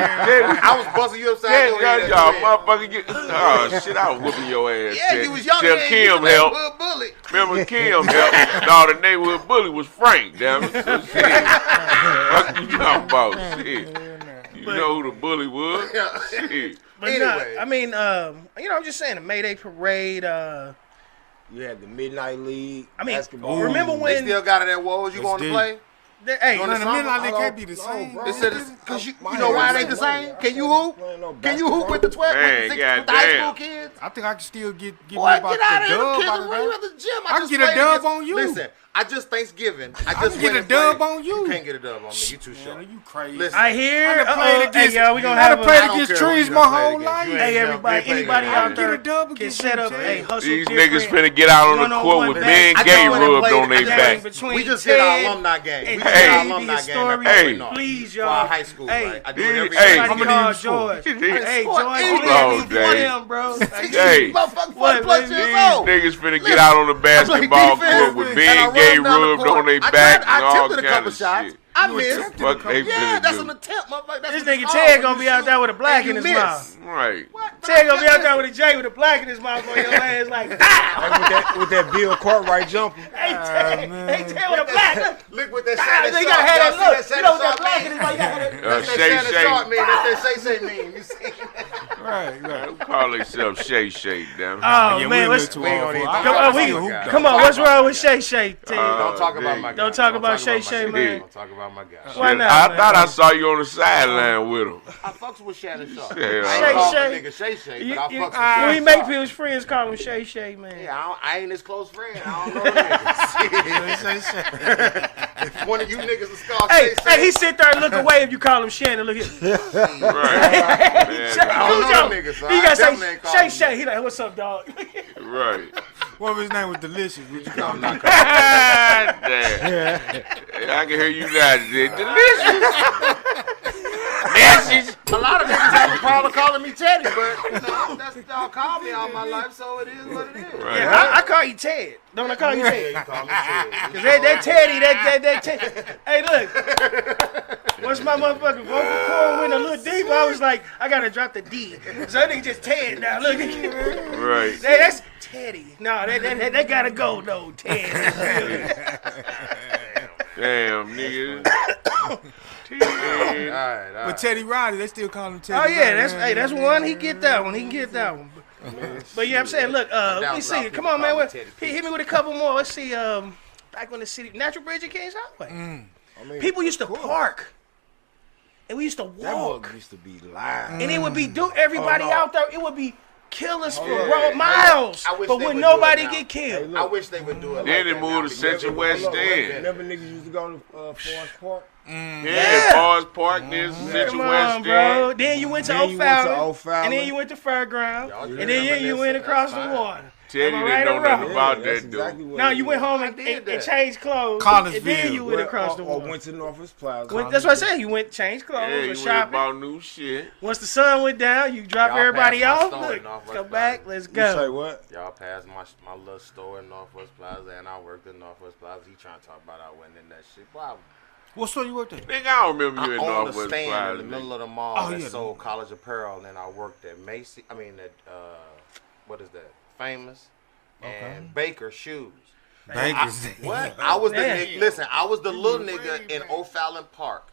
I was busting you upside Teddy, your head. y'all motherfucker get. Oh, shit, I was whooping your ass. Yeah, Teddy. you was young. Till then, Kim you was a helped. neighborhood bully. Remember Kim helped? No, the neighborhood bully was Frank, damn it. So shit. What you talking about? Shit. You know who the bully was? Shit. But Anyway. nah, I mean, I'm just saying the Mayday Parade. You had the Midnight League. I mean, basketball. remember They when? still got it at Woes. You Let's going to do play? Hey, You Man, the Summer? midnight they I can't be the don't same. know, They bro. said it's because you My know why hands it ain't the ain't same? Can you hoop? Playing no Can you hoop with the 12, Man, with the 6, with the high goddamn. school kids? I think I can still get Boy, me about get out of the here. Them dub. kids out is of running that. at the gym. I can just get a played dub against- on you. Listen, I just Thanksgiving. I can just get went a and dub played. on you. You can't get a dub on me. You too short. Man, you crazy. Listen, I hear. I done played Hey, against- y'all, we gonna I have done played a. against care who trees you my done played whole against. life. You ain't Hey, never- everybody, you ain't played anybody against out me. Get a there dub can against set you, up Jay. a hustle These different. niggas finna get out on the One-on-one court with match. men I gay just went and rubbed played on their against- back. Between We just did our Ted alumni game. and We just Hey. did our Ted, alumni your game story. at Hey. Portland Please, for y'all. our high school. Hey. Right? I do it every Hey. year. Somebody How many call you score? George. These- Hey, Hold George, on, Glenn, Jay. him, bro. Hey. Motherfucker, What, 40+ man? years These old. niggas finna get Listen, out on the I play basketball defense, court with and men I gay run down the rubbed court. on their I back tried- I and all attempted a kind couple of shots. shit. I You missed. attempted Fuck they Yeah, finna that's do. an attempt, motherfucker. That's This what nigga it's Ted called gonna when be you out shoot there with a black and in you his miss. mouth. Right. What? Ted gonna be out there with a J with a black in his mouth on your ass like, pow! with that Bill Cartwright jumper. Hey, Ted, hey, Ted with a black. Look what that Ah, shit. you gotta have that look. You know what that Shannon black Sharp in his mean? mouth, you gotta have that. That's that Shay Shannon Shay. Sharp mean. That's that Shay Shay mean. You see? Right. Who call themselves Shay Shay, damn it. Oh Yeah, man, we're what's too we ain't old gonna for even it. come talk on, about my guy. come on, what's wrong with Shay Shay? Don't talk about my guy. Don't talk about Shay Shay, shit. man. Don't talk about my guy. Why not, I man? thought I saw you on the sideline with him. I fucks with Shannon Sharp. Yeah, I ain't Shay call the Shay. nigga Shay Shay, You- but I you- fucks with when Shannon he make Sharp. his friends call him Shay Shay, man. Yeah, I ain't his close friend. I don't know the niggas. If one of you niggas is called Hey, Shay hey, Shay, he sit there and look away if you call him Shannon. Look at him. Right. I don't know the niggas, so He I gotta definitely say ain't call Shay him Shay. He like, what's up, dog? Right. What if his name was Delicious? Would you call him? God damn. I can hear you now. Delicious. Message. A lot of niggas have a problem calling me Teddy, but you know, that's y'all call me all my life, so it is what it is. Right. Yeah, I call you Ted. Don't I call you Yeah, Ted? you call me Teddy. Cause that Teddy, that Teddy. Hey, look. Once my motherfucking vocal cord went a little deeper, I was like, I gotta drop the D. So that nigga just Ted now. Look. Right. Hey, that's Teddy. No, that gotta go though, Ted. Damn, nigga. All right. But Teddy Riley, they still call him Teddy Oh yeah, Riley. that's one. He get that one. He can get that one. But yeah, I'm saying, look, let me see. Come on, man. Hit me with a couple more. Let's see. Back on the city, Natural Bridge and Kings Highway. I mean, People used to park, and we used to that walk, mug used to be live. and it would be everybody Oh, no. out there. It would be killers for yeah. miles, I wish but they would would nobody do it now. get killed. I wish they would do it. Then like they that moved now, to because Central it West would look End. better. Remember niggas used to go to Forest Park? Yeah, Forest Park, there's Central Come on, West bro. End. Then you went to Then you went to O'Fallon, O'Fallon. and then you went to Fairground, Y'all and just then you went reminiscing. across That's the fine. water. Teddy Am I didn't right know or nothing wrong? about that's that, exactly dude. what Now it you is. went home I and did that. changed clothes, Collinsville. and then you went across the Or water. went to Northwest Plaza. That's what I said. You went changed clothes, Yeah, you went went shopping. about new shit. Once the sun went down, you drop Y'all everybody passed my off. store Look, in Northwest come Plaza. back, let's You say go. what? Y'all passed my little store in Northwest Plaza, and I worked in Northwest Plaza. He trying to talk about I went in that shit. Boy, What store you worked at? Nigga, I don't remember you in I owned a Northwest stand Plaza. in the middle of the mall Oh, that yeah. sold college apparel, and then I worked at Macy. I mean, at what is that? Famous and Baker Shoes. Bankers. What? I was the Damn. nigga. Listen, I was the little nigga in O'Fallon Park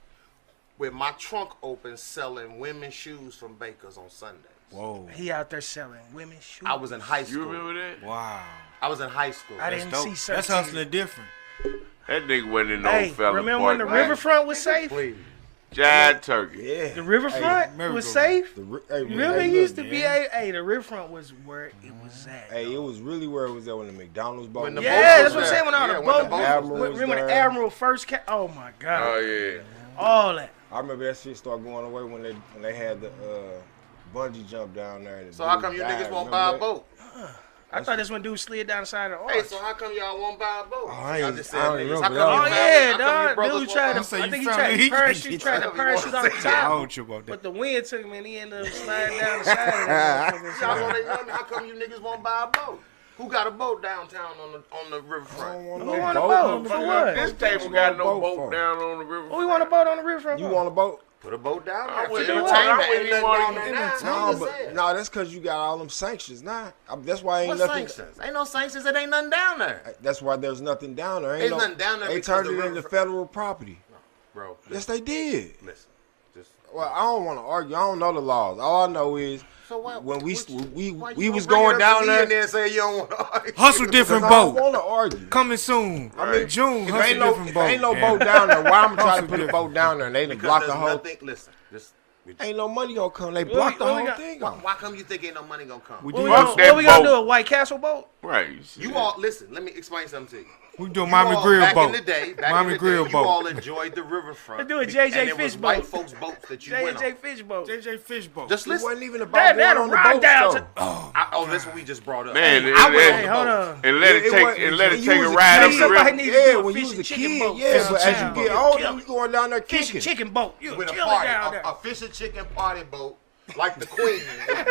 with my trunk open, selling women's shoes from Baker's on Sundays. Whoa. He out there selling women's shoes. I was in high school. You remember that? Wow. I was in high school. I didn't see certain. That's hustling different. That nigga went in no Hey, fella remember park. when the riverfront was safe? Please. Giant turkey. Yeah. The riverfront Hey, was Marigold. safe. Hey, Remember, hey, it look, used to be hey, the riverfront was where it was at. Hey, it was really where it was at when the McDonald's boat. When the was Yeah, boat there. that's what I'm saying. When all Yeah, the when the boats, boat was Admiral was remember when the there. Admiral first came? Oh my God, Oh, yeah. all that. I remember that shit started going away when they had the bungee jump down there. And the So how dude come you died. niggas won't Remember buy a that? boat? I thought this one dude slid down the side of the Hey, arch. so how come y'all won't buy a boat? Oh, I Y'all ain't- just I said don't niggas. remember How come that. your Oh Oh, family- yeah, how come your dog. brothers Dude won't tried buy to. a say I you think he family, tried he to parachute. can't Tried to get parachute off the that. I top, don't you about but that. the wind took him and he ended up sliding down the side. Of that motherfucker. Y'all know they know how come you niggas won't buy a boat? Who got a boat downtown on the I riverfront? don't want Who no want a boat. boat? For what? This table You got want a no boat boat for? down on the river. Oh, we want a boat on the riverfront. You want a boat? Put a boat down I there for wouldn't do it. entertainment. I wouldn't Ain't even nothing want wrong to with get that. No, I'm just but saying. no, that's because you got all them sanctions. Nah, that's why ain't What nothing. sanctions? Ain't no sanctions. It ain't nothing down there. That's why there's nothing down there. Ain't nothing down there They because turned the it into river- federal property. Bro, Yes, they did. listen. Just Well, I don't want to argue. I don't know the laws. All I know is so what? when we why we you was gonna going bring it up to down me there. and then say you don't want to argue? Hustle 'cause different I don't boat. want to argue. Coming soon. I mean, June. If Hustle ain't no, different if boat. ain't no Damn. boat down there, why I'm trying Hustle to put a different. boat down there and they done Because blocked the there's whole. nothing. Listen, just Ain't no money gonna come. They blocked the what we whole got? thing why, off. why come you think ain't no money gonna come? We What we do- Fuck gonna, that what we gonna boat. do? A White Castle boat? Right. You all listen. Let me explain something to you. We doing You Miami all, Grill back boat. in the day, back Miami in the Grill day, boat. you all enjoyed the riverfront. Let's do a and JJ it was Fish white boat. folks' boats that you went JJ on. Fish boat. JJ Fish boat. Just It listen. wasn't even about That going that'll on the ride boat down though. to. Oh, that's what we just brought up. Man, I went it- on the Hold boat. on. And let it It take wasn't- and let it when take you a was a ride kid, up the somebody river. need to do Yeah, a when fish you was a and chicken kid, boat. yeah, Fish but and as you chicken get boat. older, Kill you going down there Fish and kicking. chicken boat. You With a kill it party, down there. a fish and chicken party boat, like the Queen.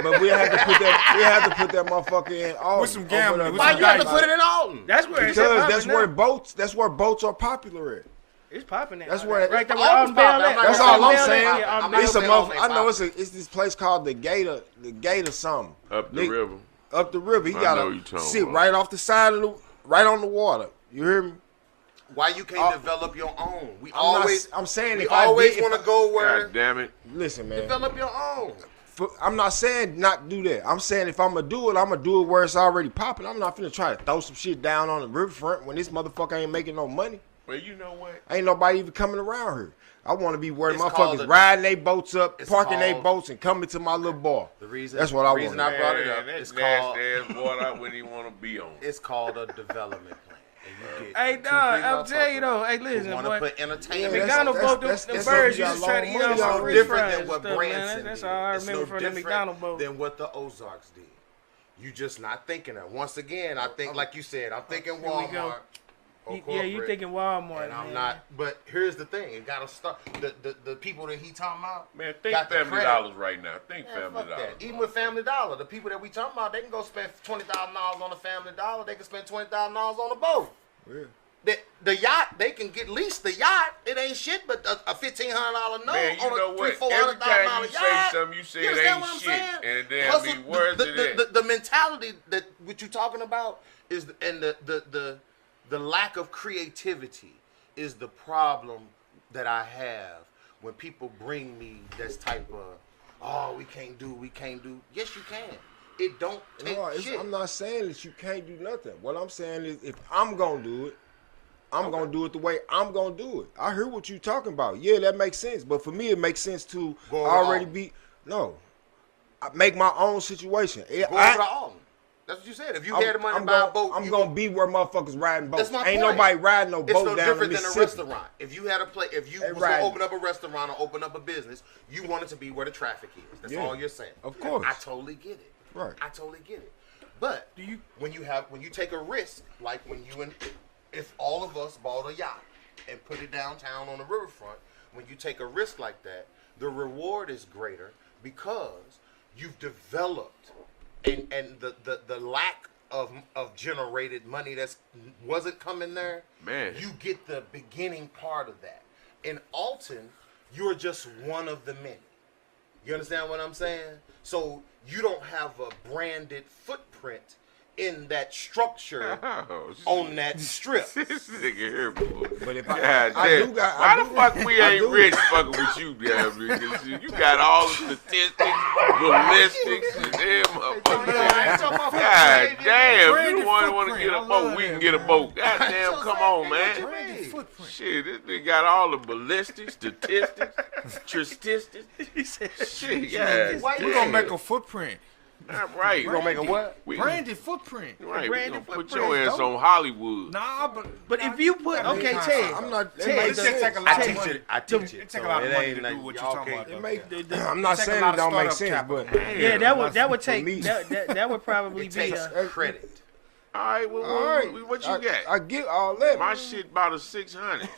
But we had to put that. We had to put that motherfucker in. Alton, With some over gambling, there with Why some you have to dice. put it in Alton? That's where it's Because popping that's now. where boats. That's where boats are popular at. It's popping now. That's where- right there It's where always Alton Bell popping. at. I'm not That's gonna all say I'm Alton saying. ain't popping. I'm It's not a gonna say I Alton know ain't it's this place called the Gator something. Up the Nick- river. Up the river. He I got know you to talking sit about. right off the side of the, right on the water. You hear me? Why you can't develop your own? We I'm not- always. I'm saying we if I always did- want to go where God damn it. Listen, man. develop your own. I'm not saying not do that. I'm saying if I'm gonna do it, I'm gonna do it where it's already popping. I'm not finna try to throw some shit down on the riverfront when this motherfucker ain't making no money. Well, you know what? Ain't nobody even coming around here. I want to be where It's motherfuckers riding their boats up, it's parking their called- boats, and coming to my little bar. That's what I want. The reason I brought it up. Man, It's that called. nasty ass water I wouldn't even want to be on. It's called a development plan. And you get Hey, two, dog, three I'm telling you though. Hey, motherfuckers listen, who want boy. to put entertainment. The Yeah, McDonald's boat, them that's birds you used to got try to long eat money off out some there. french different fries than and what stuff, Branson man. did. That's all I It's remember no from the different McDonald's boat. than what the Ozarks did. You just not thinking that. Once again, I think, like you said, I'm thinking Here we go. Walmart. or Yeah, you corporate, thinking Walmart, and I'm man. not. But here's the thing: it gotta start. The people that he talking about, Man, think got the Family credit. Dollars right now. Think Man, Family fuck Dollars. that. Even with Family Dollar, the people that we talking about, they can go spend $20,000 on a Family Dollar. They can spend $20,000 on a boat. Yeah. The yacht, they can get lease the yacht. It ain't shit, but a $1,500 note Man, you on know a what? $300,000-$400,000 Every time you yacht. say something, you say You it understand ain't what I'm shit. saying? And then, Plus I mean, where's it at? the mentality that what you talking about is, and the lack of creativity is the problem that I have when people bring me this type of, oh, we can't do. Yes, you can. It don't take No, shit. I'm not saying that you can't do nothing. What I'm saying is if I'm going to do it, I'm going to do it the way I'm going to do it. I hear what you talking about. Yeah, that makes sense. But for me, it makes sense to Go over already all. be, no, I make my own situation. Go over the Alton. That's what you said. If you had the money to buy a boat, I'm you going to be where motherfuckers riding boats. That's my Ain't point. nobody riding no It's boat no down different in than a Mississippi. restaurant. If you had a place, if you They was gonna right. open up a restaurant or open up a business, you want it to be where the traffic is. That's Yeah. all you're saying. Of course. I totally get it. Right. I totally get it. But when you take a risk, like if all of us bought a yacht and put it downtown on the riverfront, when you take a risk like that, the reward is greater because you've developed and the lack of generated money that wasn't coming there, Man. you get the beginning part of that. In Alton, you're just one of the many. You understand what I'm saying? So you don't have a branded footprint in that structure on that strip. This nigga here, boy. But if God I damn. do got- Why I the do fuck got- we I ain't do. rich fucking with you, damn nigga? You got all the statistics, ballistics, and them motherfuckers. God damn, you the one who want to get a boat. We can get a boat. God damn, come on, man. Shit, this nigga got all the ballistics, statistics, Shit, yeah. We're gonna make a footprint. Not right. You gonna make a what? We, Branded footprint. right, we branded gonna put footprint your is ass dope. on Hollywood. Nah, But if you put, okay, Ted, I'm not. Ted, It makes the- sense. take a lot I of teach money. it. I teach it. It take a So lot of it money ain't to like do what you're y'all talking can't- about. It make, the- I'm not take a saying lot it of don't make startup sense, capital, but man. yeah, that would take me. that would probably It be takes a, credit. All right, well, all right. what you got? I get all that. My shit about a 600.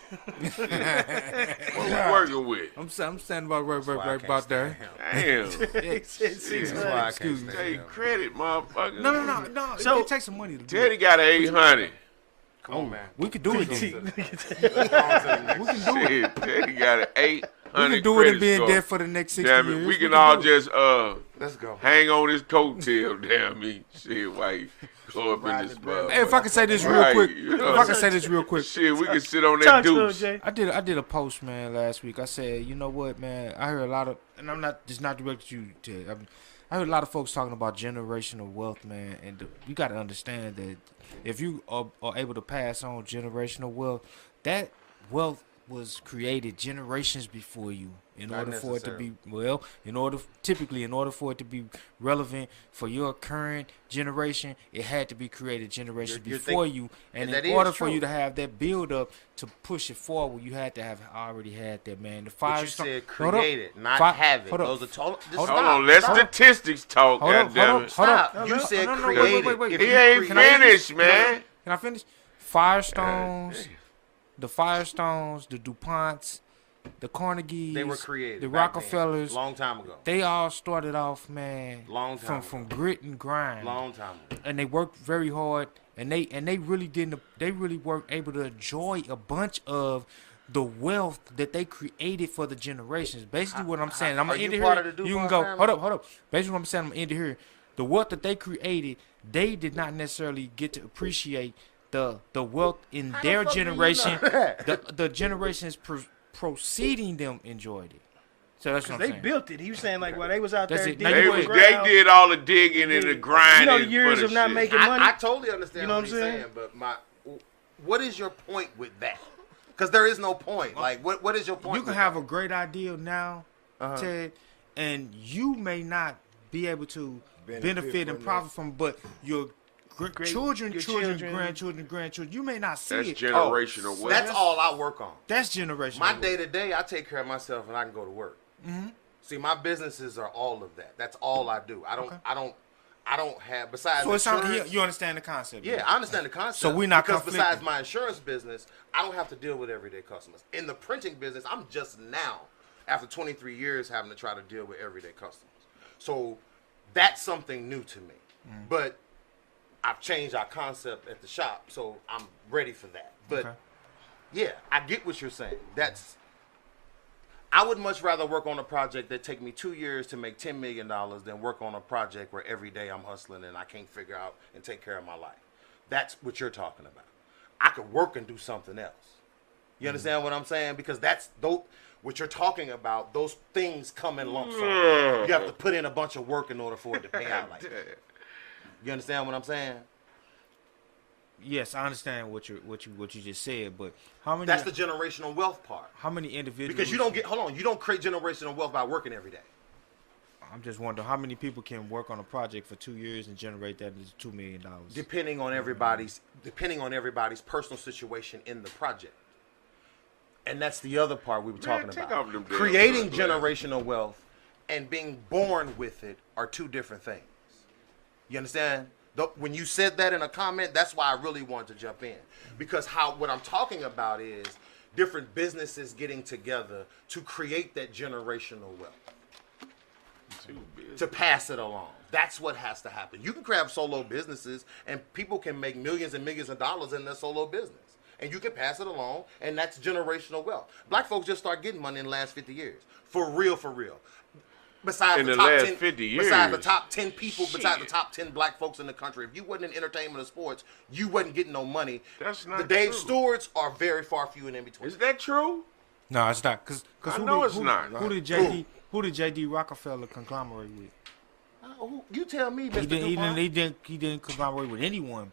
What we working with? I'm standing about right Why I can't about stand there. him. Damn. He said 600. That's why I can't Excuse me. stand him. Take credit, motherfucker. No. So- it takes some money to do Teddy it. got an 800. Come on, man. We could do it. Then. Shit, Teddy got an 800. We can do it and be in credit debt score. for the next 60 Damn years. it, we can all do it. just Let's go. hang on his coattail. Damn me, shit, why you go up in this motherfucker? Hey, if I can say this real Right, quick, you know. if I can say this real quick, Shit, we can sit on that Talk to him, deuce. Jay. I did a post, man, last week. I said, you know what, man? I heard a lot of, and I'm not just not directed you to. I heard a lot of folks talking about generational wealth, man, and you got to understand that if you are able to pass on generational wealth, that wealth was created generations before you. In Not order for it to be necessarily. in order for it to be relevant for your current generation, it had to be created generations You're before thinking- you. And that in is order for true. you to have that build up to push it forward, you had to have already had that, man. The But fire you start- said Hold up. create it, not Fi- have it. hold up. Those are total. Hold Hold on, let stop. statistics talk, Hold up, goddammit. hold up. Stop. You said No, no, create wait. it. He If you ain't create it- finished, man. Can I finish? Firestones, the Firestones, the DuPonts, the Carnegies, They were created. the back then. Rockefellers. Long time ago. They all started off, man, Long time from ago. grit and grind. Long time ago. And they worked very hard, and they really weren't able to enjoy a bunch of the wealth that they created for the generations. Basically, what I'm saying, I'm are gonna end you it part here. of the You can DuPont go. family? Hold up. Basically, what I'm saying, I'm gonna end it here. The wealth that they created, they did not necessarily get to appreciate the wealth in How the their fuck do you know generation. that? The generations preceding them enjoyed it. So that's what I'm They saying. built it. He was saying like while they was out That's there it. digging Now you the went- They ground, did all the digging and the grinding. the years for the of not shit. making money. I totally understand You know what what he's I'm saying? saying, but what is your point with that? Because there is no point. Like, what is your point? You can with have that? a great idea now, Ted, and you may not be able to benefit and from profit from, but your children, your grandchildren, you may not see That's it. generational wealth. That's all I work on. That's generational. My wealth. day to day, I take care of myself and I can go to work. Mm-hmm. See, my businesses are all of that. That's all I do. I don't have besides. So it sounds insurance- you understand the concept. Yeah, I understand the concept. So we're not because conflicted. besides my insurance business, I don't have to deal with everyday customers. In the printing business, I'm just now, after 23 years, having to try to deal with everyday customers. So that's something new to me. But I've changed our concept at the shop, so I'm ready for that. But yeah, I get what you're saying. I would much rather work on a project that take me 2 years to make $10 million than work on a project where every day I'm hustling and I can't figure out and take care of my life. That's what you're talking about. I could work and do something else. You understand what I'm saying? Because that's what you're talking about. Those things come in lump sum. You have to put in a bunch of work in order for it to pay out like that. You understand what I'm saying? Yes, I understand what you just said, but how many? That's the generational wealth part. How many individuals? Because you don't create generational wealth by working every day. I'm just wondering how many people can work on a project for 2 years and generate that as $2 million. Depending on everybody's personal situation in the project. And that's the other part we were talking take about. off them damn Creating sunglasses. generational wealth and being born with it are two different things. You understand? When you said that in a comment, that's why I really wanted to jump in. Because what I'm talking about is different businesses getting together to create that generational wealth. To pass it along. That's what has to happen. You can grab solo businesses and people can make millions and millions of dollars in their solo business. And you can pass it along, and that's generational wealth. Black folks just start getting money in the last 50 years. For real, for real. Besides the top 10 people, besides the top 10 black folks in the country, if you wasn't in entertainment or sports, you wasn't getting no money. That's not the Dave true. Stewarts are very far few and in between. Is that true? No, it's not. Cause I know it's not. Who did JD Rockefeller conglomerate with? You tell me, Mr. He didn't conglomerate with anyone.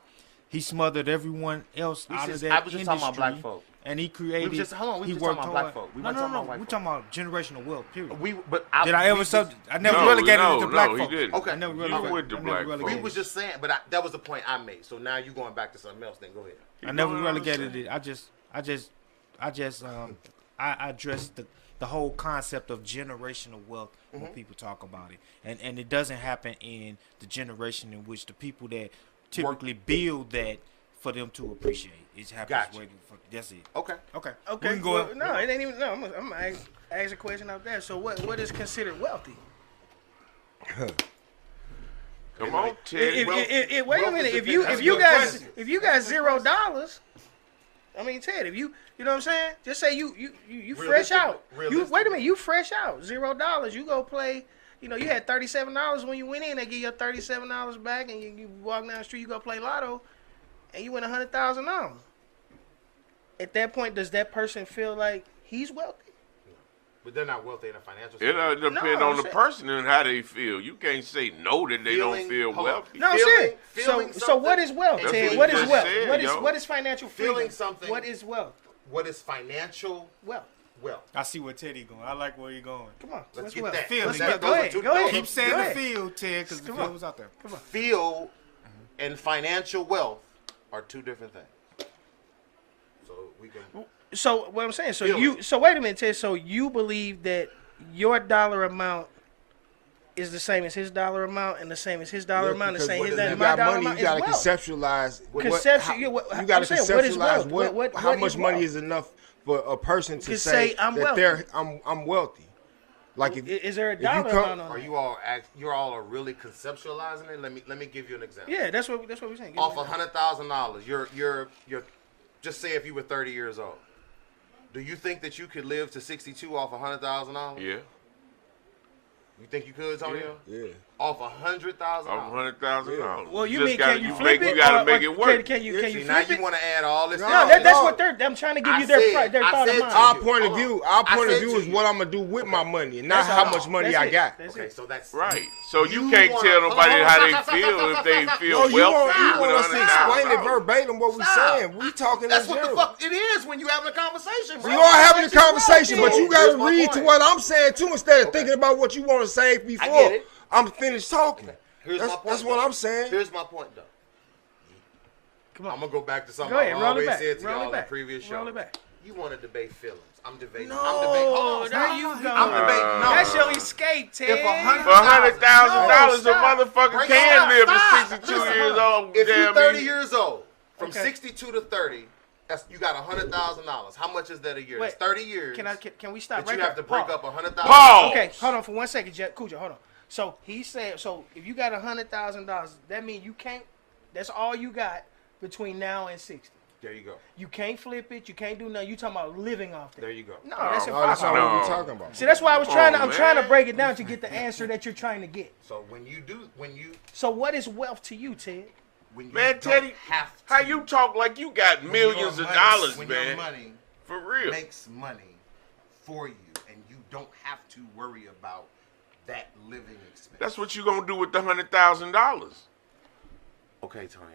He smothered everyone else out of that I was just industry. talking about black folk. And he created. We were just talking about black folk. We weren't talking about white We're folk. talking about generational wealth. Period. Did I never relegated it to black he folk. didn't. Okay. I never You relegated. went to black folk. We was just saying, but that was the point I made. So now you going back to something else. Then go ahead. I never relegated it. I addressed the whole concept of generational wealth when people talk about it, and it doesn't happen in the generation in which the people that typically build that for them to appreciate. It happens. Gotcha. That's it. Okay. Okay. Okay. We can go. Well, no, it ain't even. No, I'm gonna ask a question out there. So what is considered wealthy? Come on, Ted. Wait a minute. If you got $0, I mean, Ted, if you know what I'm saying? Just say you fresh out. Wait a minute. You fresh out. $0. You go play. You know, you had $37 when you went in. They give you $37 back, and you walk down the street. You go play lotto, and you win $100,000. At that point, does that person feel like he's wealthy? But they're not wealthy in a financial sense. It depends on the person and how they feel. You can't say no that they don't feel wealthy. No, I'm saying. So what is wealth, That's Ted? what What you is just wealth? said, What is financial freedom? Feeling something. What is wealth? What is financial Wealth. wealth? I see where Teddy going. I like where you're going. Come on. Let's What's get wealth? that. Feeling. Let's Go get- those ahead, are two- go ahead. those Keep are- saying Go the ahead. field, Ted, because the Come field on. was out there. Feel and financial wealth are two different things. So we can. So what I'm saying, Feeling. so wait a minute, Ted. So you believe that your dollar amount is the same as his dollar amount, and the same as his dollar amount, the Because same as when that you my got dollar money, amount you is gotta wealth. conceptualize. I'm You gotta saying, what is conceptualize wealth? how What much is money wealth? is enough for a person to To say say, I'm that wealthy. I'm wealthy. Like Is there a if you dollar come- amount on Are it? you all are really conceptualizing it? Let me give you an example. Yeah, that's what we're saying. Give Off me an $100,000, you're just say if you were 30 years old. Do you think that you could live to 62 off $100,000? Yeah. You think you could, Antonio? Yeah. Off $100,000. $100,000. Well, you just mean gotta, can you flip it? You gotta or make it work. Can you See, now flip you it? want to add all this. No, No, that's no. what I'm trying to give you I their said thought of to mind. you. Our point of Hold view, on. our I point of said view to is you. what I'm gonna do with my money, and not That's how all. much money That's I it. got. That's Okay, it. so that's Right. So you can't wanna- tell nobody hold on, how stop, they stop, feel stop, if stop, they stop, feel No, you want wealthy with us to explain it $100,000. verbatim what we Stop. saying. We talking That's in what the general. fuck it is when you having a conversation, bro. We are having a conversation, but you So, gotta here's my read to point. what I'm saying too, instead of Okay. thinking about what you want to say before get it. I'm finished talking. Here's That's, my point. that's what though. I'm saying. Here's my point, though. Come on. I'm gonna go back to something Go ahead, I've roll it always back. said to Roll y'all it in the back. previous show. Roll it back. You want to debate feelings. I'm debating. No, I'm debating. Hold on, there stop. you go. I'm debating. No. That's your escape, Ted. If $100,000 For $100,000, No, a stop. motherfucker Break can it live up. to Stop. 62 Listen, years old. If you're damn 30 me. years old, from Okay. 62 to 30, you got $100,000. How much is that a year? Wait, That's 30 years. Can we stop that right you have there? to break Pause. up $100,000. Pause. Okay, hold on for 1 second, Cujo. Hold on. So he said, so if you got $100,000, that means you can't. That's all you got between now and 60. There you go. You can't flip it. You can't do nothing. You talking about living off that. There you go. No, that's No, that's not impossible. what No. we're talking about. See, that's why I was trying to. I'm trying to man. break it down to get the answer that you're trying to get. So So what is wealth to you, Ted? when you Man, don't Teddy, have to, how you talk like you got when millions your of money- dollars, when man. your money For real. makes money for you, and you don't have to worry about that living expense. That's what you gonna do with the $100,000. Okay, Tony.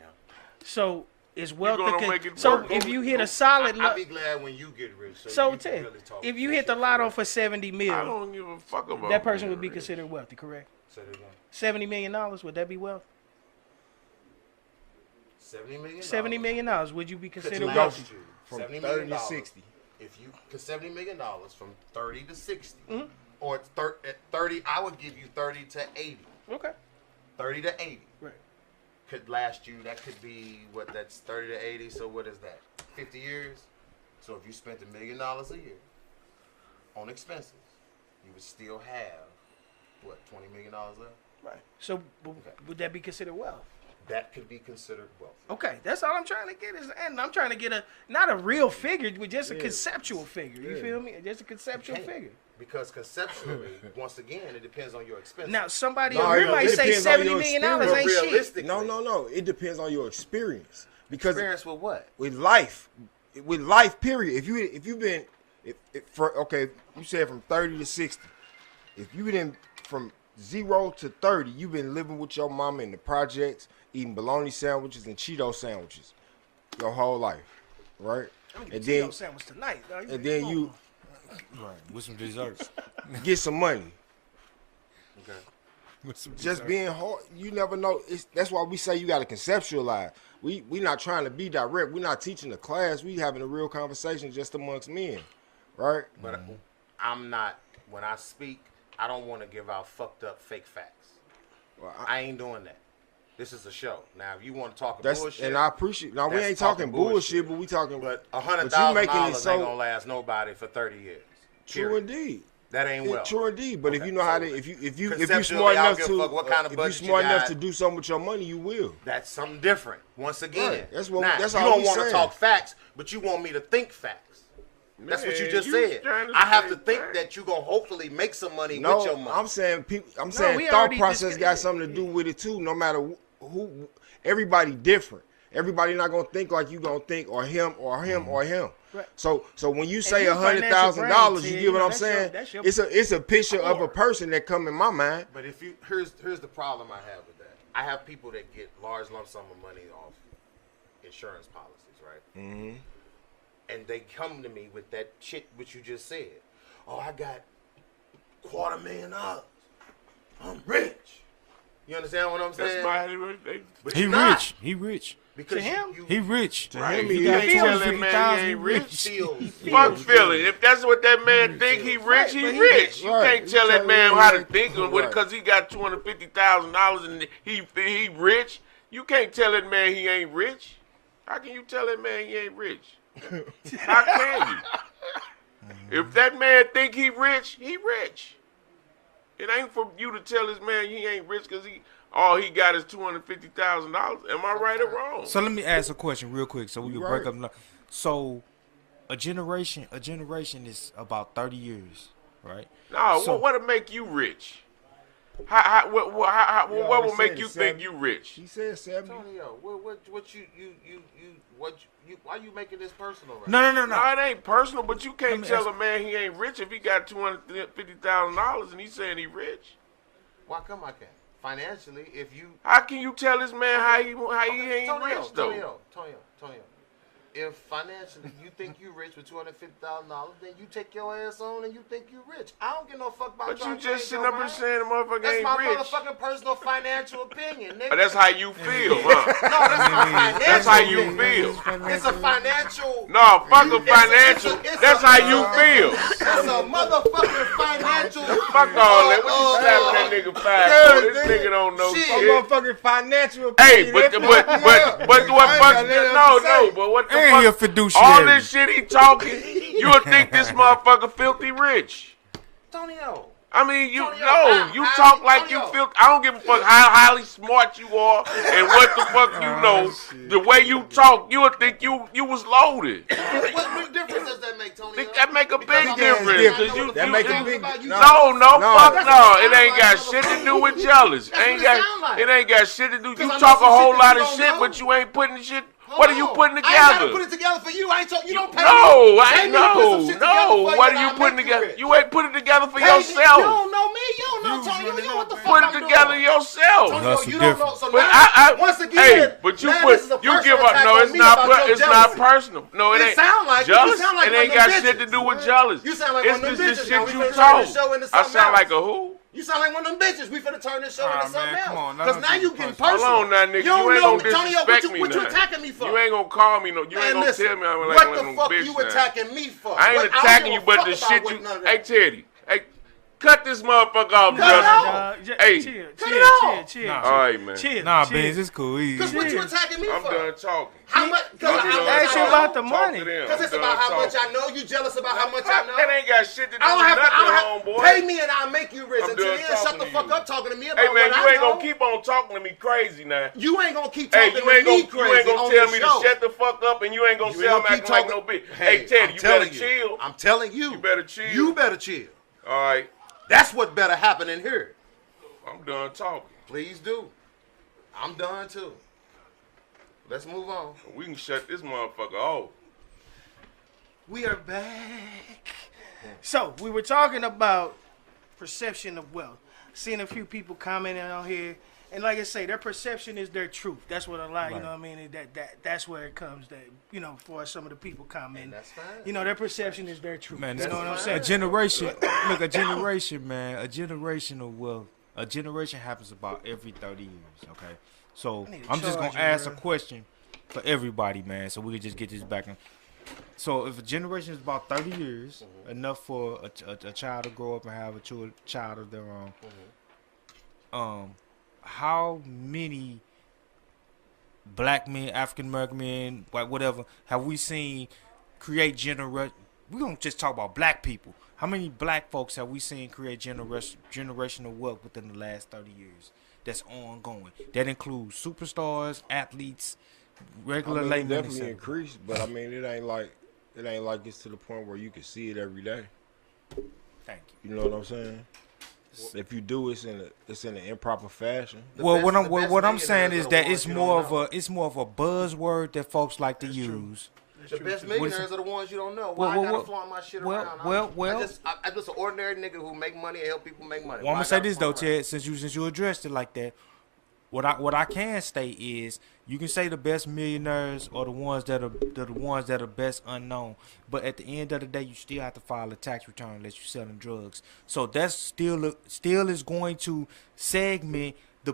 So is wealth gonna the make it so work. if you hit a solid I'll be glad when you get rich. so you can Ted, really talk if you that hit the shit lotto real. for 70 I million, don't give a fuck about that person being would be rich. considered wealthy, correct? Say that again. $70 million, would that be wealth? $70 million. $70 million, would you be could considered last wealthy? you From $70 30 million to 60. If you cause $70 million from 30 to 60, Mm-hmm. or it's at 30, I would give you 30 to 80. Okay. 30 to 80 Right. could last you. That could be what? That's 30 to 80. So what is that? 50 years. So if you spent $1 million a year on expenses, you would still have what, $20 million left. Right. So would that be considered wealth? That could be considered wealth. Okay, that's all I'm trying to get is, and I'm trying to get not a real figure, but just a conceptual figure. You feel me? Just a conceptual Can't. figure. Because conceptually, once again, it depends on your expenses. Now somebody No, over here it might say depends on $70 your million experience. ain't shit. realistically, No. It depends on your experience. Because experience with what? with life, period. If you've been, you said from 30 to 60. If you been from 0 to 30, you've been living with your mama in the projects, eating bologna sandwiches and Cheeto sandwiches your whole life, right? I'm gonna And get then Cheeto sandwich tonight. Dog. and then you Right, with some desserts. get some money. Okay. With some Just desserts. being hard, you never know. That's why we say you got to conceptualize. We not trying to be direct. We're not teaching the class. We having a real conversation just amongst men, right? But I'm not. When I speak, I don't want to give out fucked up fake facts. Well, I ain't doing that. This is a show. Now, if you want to talk That's bullshit, and I appreciate. Now we that's ain't talking talking bullshit, bullshit. but we talking. but you $100,000 making it ain't so gonna last nobody for 30 years. true Period. indeed. That ain't Yeah, well. true indeed. But if you know how to, if you conceptually, smart I don't enough give a fuck to, what kind of if you budget you smart enough got. to do something with your money, you will. That's something different. Once again, Right. That's what- now, that's you all don't we want to saying. talk facts, but you want me to think facts. That's what you Man, just you said. trying to I have say to think facts. that you gonna hopefully make some money No, with your money. I'm saying people. I'm saying we thought already process got discussed- something to do with it too. No matter who, everybody different. Everybody not gonna think like you gonna think, or him, or him, or him. Right. So when you say you a financial $100,000, brain, you Ted, get what I'm that's your- saying? that's your It's a picture of a core. person that come in my mind. But if you here's the problem I have with that. I have people that get large lump sum of money off insurance policies, right? Mm-hmm. And they come to me with that shit which you just said. Oh, I got $250,000. I'm rich. You understand what I'm That's saying? my. But He you're not. rich. He rich. Because To him? He rich. Right. him, You he can't is. tell that man he ain't rich. feels Fuck feeling. If that's what that man think he rich, he but he rich. You Right. can't tell You that tell man him how to like- think with it Right. because he got $250,000 and he rich. You can't tell that man he ain't rich. How can you tell that man he ain't rich? How can you? If that man think he rich, he rich. It ain't for you to tell this man he ain't rich because all he got is $250,000. Am I right or wrong? So let me ask a question real quick, so we can break Right. up. So, a generation is about 30 years, right? No, So- what'll make you rich? What will make you think you rich? He said 70. Antonio, why you making this personal right No. No, it ain't personal, but you can't tell a man he ain't rich if he got $250,000 and he's saying he rich. Why come I can't? Financially, if you... How can you tell this man how he ain't rich, though? Tonio, if financially you think you rich with $250,000, then you take your ass on and you think you rich. I don't give no fuck about But you trying to just change sitting your up and mind. saying the motherfucker That's ain't my rich. motherfucking personal financial opinion, nigga. But that's how you feel, huh? No, that's my financial That's how you opinion. feel. It's a financial... No, fuck a financial. That's how you feel. It's a motherfucking financial... Fuck all that. What you slapping that nigga five for? This nigga don't know Shit. shit. Motherfucking financial. Hey, but what fuck? No, but what the Ain't he a fuck? fiduciary? All this shit he talking, you would think this motherfucker filthy rich. Tonio. I mean, you Tonio, talk like you Tonio. feel. I don't give a fuck how highly smart you are and what the fuck you know. The way you talk, you would think you was loaded. What difference does that make, Tonio? That make a big Because difference. difference. You, That you, make a you- big- No, fuck That's no. what It it ain't got sound shit like. to do with jealous. That's what it sound like. It ain't got shit to do. You Because I know talk a some whole shit that lot you of don't shit, know. but you ain't putting shit. What are you putting I ain't gotta together? put it together for you. I ain't you don't pay me. No, I Pay ain't me to put some no. shit together for you What and are you I'll putting make together? rich. You ain't putting it together for Pay me. You yourself. don't know me. You don't know Tony. You know what the fuck Put I'm it doing. together yourself. Tonio, That's you the don't know. So But now, I once again, hey, but you now put this is a you personal give up. attack No, on it's me not. about your It's not jealousy. personal. No, it It ain't. sound like it. You jealous. sound like It one ain't of got them shit to bitches. do with jealous. You sound like It's one of them just the bitches. Now shit we you finna turn told. this show into I something sound like else. a who? You sound like one of them bitches. We finna turn this show Nah, into something man, else. come on, Because none now of you you getting personal. personal. Hold on now, nigga. You don't You ain't know gonna me. Tonio, disrespect me what you now. attacking me for? You ain't gonna call me no. You Man, ain't gonna listen, tell me I'm like what no the fuck bitch you now. attacking me for? I ain't What- don't attacking give you, a but fuck the about shit what you. none of Hey, that. Teddy. Hey, cut this motherfucker off, Cut it brother. off. Hey. Chill. Nah. All right, man. Chill. Nah, chill. Beans, it's cool. Easy. Because what you attacking me I'm for? done talking. How much? Because I'm how done much Ask you I about know. the Talk money. to them. Because I'm it's done about how much talking. I know. You jealous about how much I know. That ain't got shit to do I don't with have to. I nothing, don't homeboy. have, pay me and I'll make you rich. I'm Until done then, shut talking the to fuck you. up talking to me about Hey, man, what you I ain't know. gonna keep on talking to me crazy now. You ain't gonna keep Hey, talking you ain't to me gonna crazy on tell this me show. to shut the fuck up, and you ain't gonna You say ain't I'm gonna keep acting like no talking- bitch. Hey, Teddy, I'm you telling better chill. I'm telling you. You better chill. You better chill. All right, That's what better happen in here. I'm done talking. Please do. I'm done too. Let's move on. We can shut this motherfucker off. We are back. So we were talking about perception of wealth. Seeing a few people commenting on here, and like I say, their perception is their truth. That's what a lot. You know what I mean? That's where it comes. That for some of the people commenting, That's fine. their perception is their truth. Man, you know what I'm a saying? generation. Look, a generation, man. A generation of wealth. A generation happens about every 30 years. Okay, so I need to I'm just charge gonna you, ask bro. a question for everybody, man, so we can just get this back in. So if a generation is about 30 years, enough for a child to grow up and have a child of their own, how many black men, African American men, like whatever, have we seen create we're gonna just talk about black people. How many black folks have we seen create generational wealth within the last 30 years? That's ongoing. That includes superstars, athletes, regular It laymen. definitely etc. increased, but I mean it ain't like it's to the point where you can see it every day. Thank you. You know what I'm saying? If you do, it's in an improper fashion. Well, what best I'm saying millionaires is are that the it's ones you more don't of a buzzword that folks like to use. The best millionaires are the ones you don't know. Why Well, I gotta flaunt my shit around? I'm just an ordinary nigga who make money and help people make money. Well, I'm Why gonna I say gotta this though, flaunt around? Ted, since you addressed it like that. What I can state is you can say the best millionaires are the ones that are best unknown, but at the end of the day, you still have to file a tax return unless you're selling drugs. So that's still is going to segment the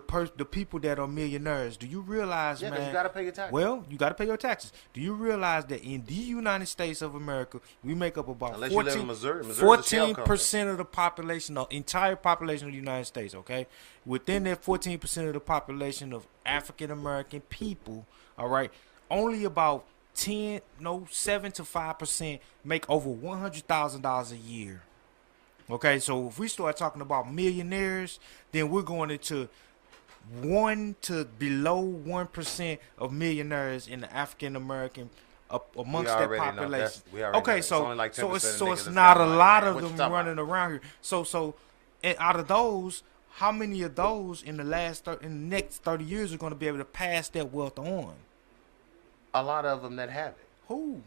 people that are millionaires. Do you realize, Yeah, 'cause man? you gotta pay your taxes. Well, you got to pay your taxes. Do you realize that in the United States of America, we make up about Unless you live in Missouri. Missouri's a shell company. 14% of the population, the entire population of the United States, okay? Within that 14% of the population of African American people, all right, only about 7 to 5% make over $100,000 a year. Okay, so if we start talking about millionaires, then we're going into 1 to below 1% of millionaires in the African American amongst that population. Okay, so it's not a lot of them running around here. So and out of those, how many of those in the next 30 years are going to be able to pass that wealth on? A lot of them that have it. Who?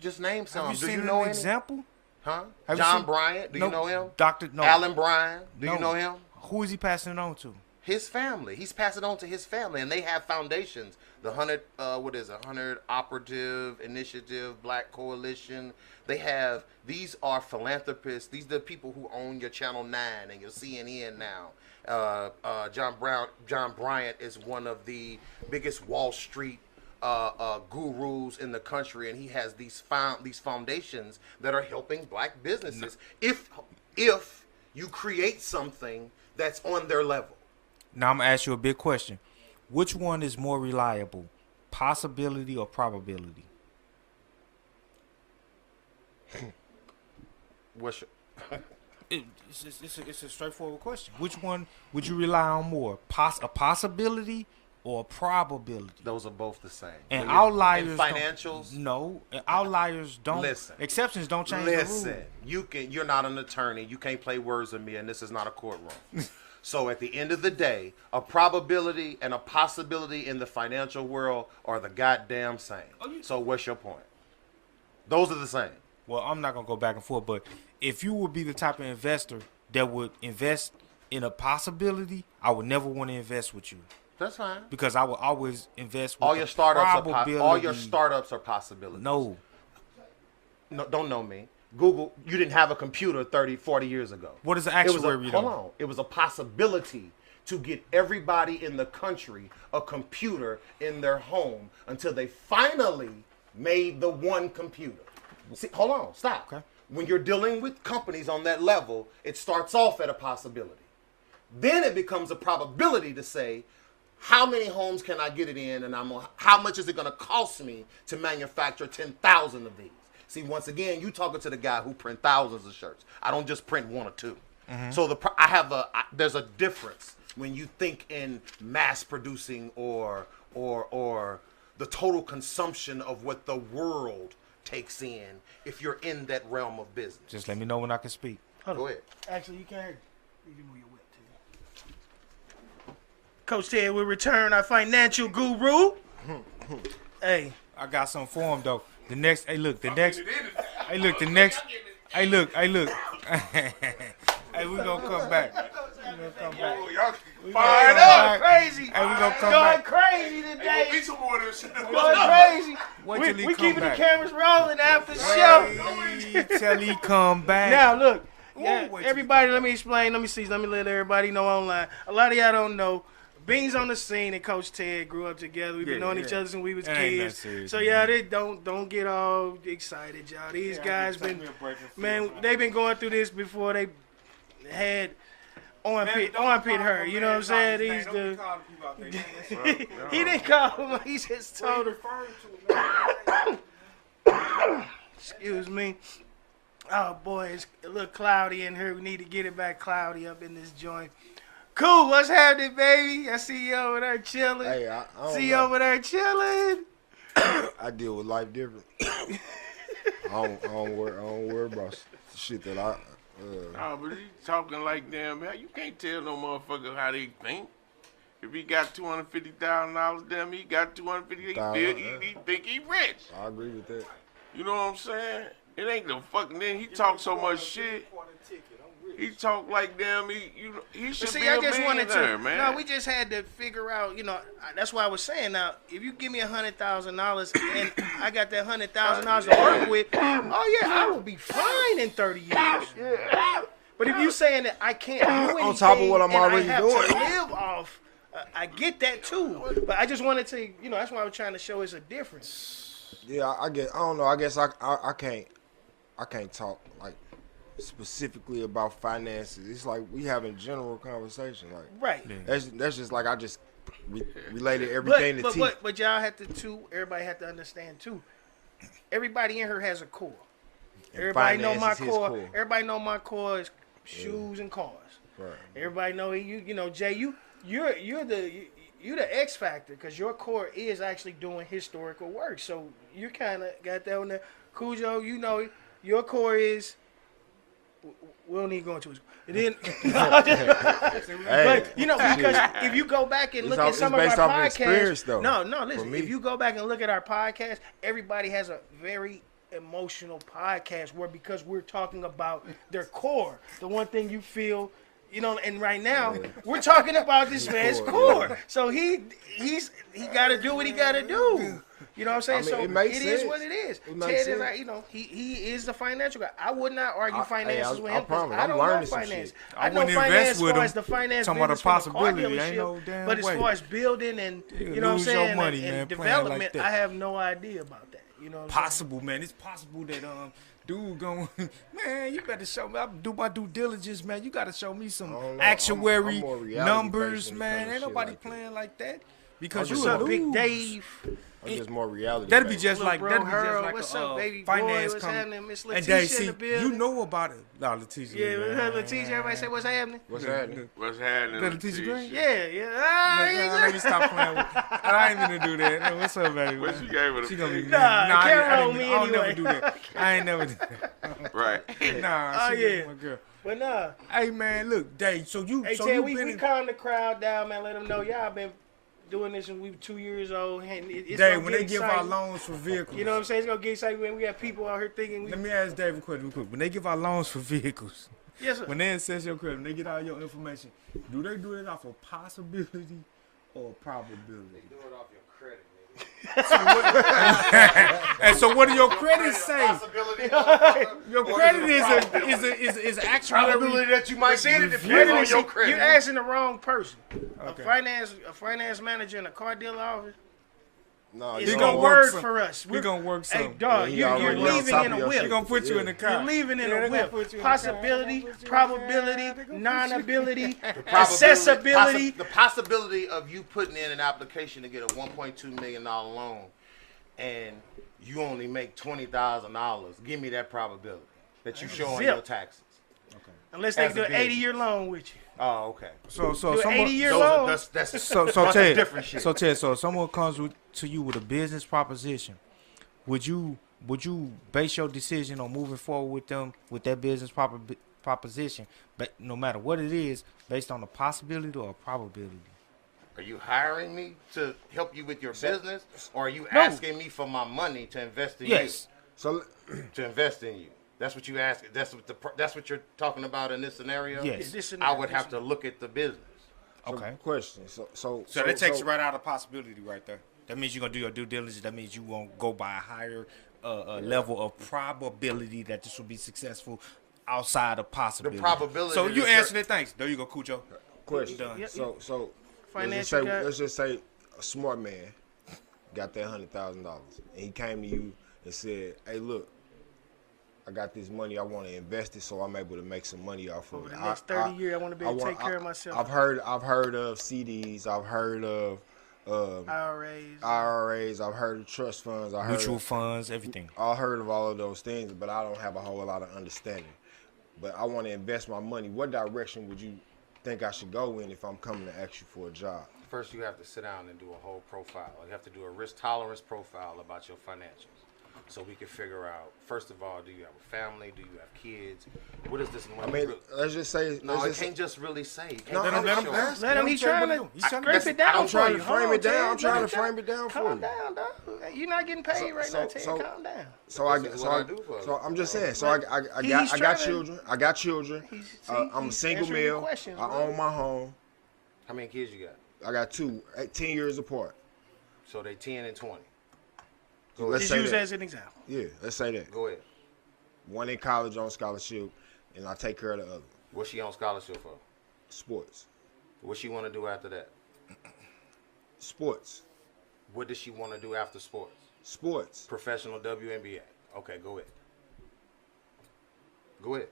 Just name some. Have you Do seen you know an any? example? Huh? Have you John seen- Bryant. Do you know him? No. Alan Bryan. Do No. you know him? Who is he passing it on to? His family. He's passing it on to his family, and they have foundations. The 100 Operative Initiative, Black Coalition. They have. These are philanthropists. These are the people who own your Channel 9 and your CNN now. John Bryant is one of the biggest Wall Street gurus in the country, and he has these foundations that are helping black businesses. If you create something that's on their level. Now I'm gonna ask you a big question. Which one is more reliable, possibility or probability? What's It's a straightforward question. Which one would you rely on more, a possibility or a probability? Those are both the same. And When you're- outliers in financials. No, and outliers don't. Listen. Exceptions don't change the Listen, rule. you're not an attorney. You can't play words with me, and this is not a courtroom. So at the end of the day, a probability and a possibility in the financial world are the goddamn same. So what's your point? Those are the same. Well, I'm not gonna go back and forth, but if you would be the type of investor that would invest in a possibility, I would never want to invest with you. That's fine. Because I would always invest with All your startups probability. all your startups are possibilities. No. No, don't know me. Google, you didn't have a computer 30, 40 years ago. What is an It was actuary hold though? on. It was a possibility to get everybody in the country a computer in their home until they finally made the one computer. See, hold on, stop. Okay. When you're dealing with companies on that level, it starts off at a possibility. Then it becomes a probability to say, how many homes can I get it in, and how much is it going to cost me to manufacture 10,000 of these? See, once again, you talking to the guy who print thousands of shirts. I don't just print one or two. Mm-hmm. So there's a difference when you think in mass producing or the total consumption of what the world takes in if you're in that realm of business. Just let me know when I can speak. Go ahead. Actually, you can't hear. You can move your whip too. Coach Ted will return our financial guru. Hey, I got something for him though. Hey, look. Hey, look. Hey, we gonna come back. Fired going crazy. Hey, we gonna come Going back. crazy Gonna today. be some more of this shit. Going crazy. Wait till he We come keeping back. the cameras rolling after the show. Wait till he come back. Now look, yeah, wait till everybody. Let me explain. Let me see. Let me let everybody know online. A lot of y'all don't know. Beans on the scene and Coach Ted grew up together. We've been knowing each other since we was It ain't that kids. serious, So yeah, they don't get all excited, y'all. These guys been, man, they've been going through this before they had armpit hair. You know what I'm saying? These the he didn't call him. He just told him. Excuse me. Oh boy, it's a little cloudy in here. We need to get it back cloudy up in this joint. Cool, what's happening, baby? I see you over there chilling. Hey, I don't See you know. over there chilling. I deal with life different. I don't worry about shit that I. Oh, but he talking like damn, man. You can't tell no motherfucker how they think. If he got $250,000, damn, he got $250,000. He think he rich. I agree with that. You know what I'm saying? It ain't the fucking thing. He talk so much shit. He talk like damn. He should See, be I a just wanted millionaire, to. man. No, we just had to figure out. You know, that's why I was saying. Now, if you give me $100,000 and I got that $100,000 to work with, oh yeah, I will be fine in 30 years. But if you saying that I can't do anything On top of what I'm and already I have doing. to live off, I get that too. But I just wanted to. You know, that's why I was trying to show it's a difference. Yeah, I don't know. I guess I can't talk like specifically about finances. It's like we having general conversation. Like Right. that's just like I just related everything to teeth. But y'all have to too. Everybody have to understand too. Everybody in here has a core. Everybody know my finance is his core. core. Everybody know my core is shoes and cars. Right. Everybody know you. You know, Jay, you're the X factor because your core is actually doing historical work. So you kind of got that on there. Cojo, you know, your core is we don't need to go into it. And then, Hey, but because if you go back and look at some of our based off of experience, podcasts, though. no, listen. If you go back and look at our podcast, everybody has a very emotional podcast because we're talking about their core, the one thing you feel. And right now we're talking about this man's core. So he got to do what he got to do. You know what I'm saying? I mean, so it is what it is. Ted is like, he is the financial guy. I would not argue finances with him because I don't know finance. I know finance as far as the finance business from the car dealership, but as far as building and you know what I'm saying, and development, I have no idea about that. You know what I'm Possible, man. It's possible that dude going, man, you better show me. I do my due diligence, man. You got to show me some actuary I'm more reality numbers, based man. when it Ain't comes to nobody shit like playing like that. Because What's you up, lose. Big Dave? I'm just more reality. That'd be based. just like Bro, that'd be just Harold, like what's a up, baby boy? finance What's company. happening? Miss And Letitia they in see the building. you know about it. No, Letitia. Yeah, we heard Letitia. Everybody say, what's happening? What's happening? What's happening? Letitia Green? Yeah. Let me stop playing with I ain't gonna do that. No, what's up, baby? What you gave her? She gonna be Nah, Carol on me I don't never anyway. do that. I ain't never do that. Right. Nah, Oh, she yeah. my girl. But nah. Hey man, look, Dave. So you Hey, so Ted, you we been in, calm the crowd down, man. Let them know y'all been doing this since we were 2 years old. And it's Dave, gonna when get they give exciting. our loans for vehicles. You know what I'm saying? It's gonna get exciting when we got people out here thinking we. Let me ask Dave a question real quick. When they give our loans for vehicles, Yes, sir. when they assess your credit, when they get all your information, do they do it off of possibility or probability? Do it off your credit, nigga. And so what do your credits say? Possibility Your credit is actually probability that you might get it Wait a depends on minute, your see, credit. you're asking the wrong person. Okay. A finance manager in a car dealer office. No, It's He gonna gonna work word some- for us. We gonna work Hey, some. dog, Yeah, he you're already on leaving top in of a your They whip. gonna put you in the car. You're leaving in Yeah, a they gonna whip. put you in the car. Possibility, They gonna put you in the probability, car. They gonna non-ability, Probability- accessibility. The possibility of you putting in an application to get a $1.2 million loan and you only make $20,000. Give me that probability that you show on Zip. your taxes. Unless they As a do an business. 80-year loan with you. Oh, okay. So Do an someone 80-year Those are- loan. that's so that's Ted, different shit. so Ted, so if someone comes to you with a business proposition, would you base your decision on moving forward with them with that business proposition, but no matter what it is, based on a possibility or a probability? Are you hiring me to help you with your business, or are you asking me for my money to invest in Yes. So you? To invest in you. That's what you ask. That's what you're talking about in this scenario. Yes. Yeah, this I scenario, would this have to look at the business. Okay. question. So that takes you right out of possibility right there. That means you're gonna do your due diligence. That means you won't go by a higher level of probability that this will be successful outside of possibility. probability So you is answered it. Thanks. There you go, Cojo. question. Done. Yep. So Financial guy. let's just say a smart man got that $100,000 and he came to you and said, "Hey, look, I got this money. I want to invest it so I'm able to make some money off of Over it. the next 30 years, I want to be able to take care of myself. I've heard of CDs. I've heard of IRAs. I've heard of trust funds. Mutual funds, everything. I heard of all of those things, but I don't have a whole lot of understanding. But I want to invest my money. What direction would you think I should go in if I'm coming to ask you for a job? First, you have to sit down and do a whole profile. You have to do a risk tolerance profile about your financials. So we can figure out, first of all, do you have a family? Do you have kids? What is this money? I mean, let's just say. no, it can't just really say. You No, can't let really him show ask. it. Let him. He's trying to scrape it down I'm for trying you. to Hold frame on, it down. Ted. I'm trying to Let frame it down for Calm you. down, dog. You're not getting paid right now, Ted. so- Calm down. So This is what I do for a so I'm just saying. So But I he's got trying to- children. I got children. I'm a he's single answering your male. questions, I bro. own my home. How many kids you got? I got two, 10 years apart. So they 10 and 20. So let's Just say use that. that as an example. Yeah, let's say that. Go ahead. One in college on scholarship, and I take care of the other. What's she on scholarship for? Sports. What she want to do after that? Sports. What does she want to do after sports? Sports. Professional WNBA. Okay, go ahead. Go ahead.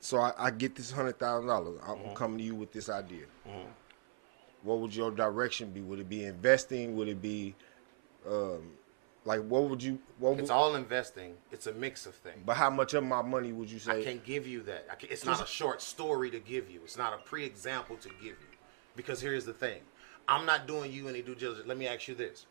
So I get this $100,000. I'm coming to you with this idea. What would your direction be? Would it be investing? Would it be, like, what would you? It's all investing. It's a mix of things. But how much of my money would you I say? can't give you that. It's not a short story to give you. It's not a pre-example to give you. Because here's the thing. I'm not doing you any due diligence. Let me ask you this.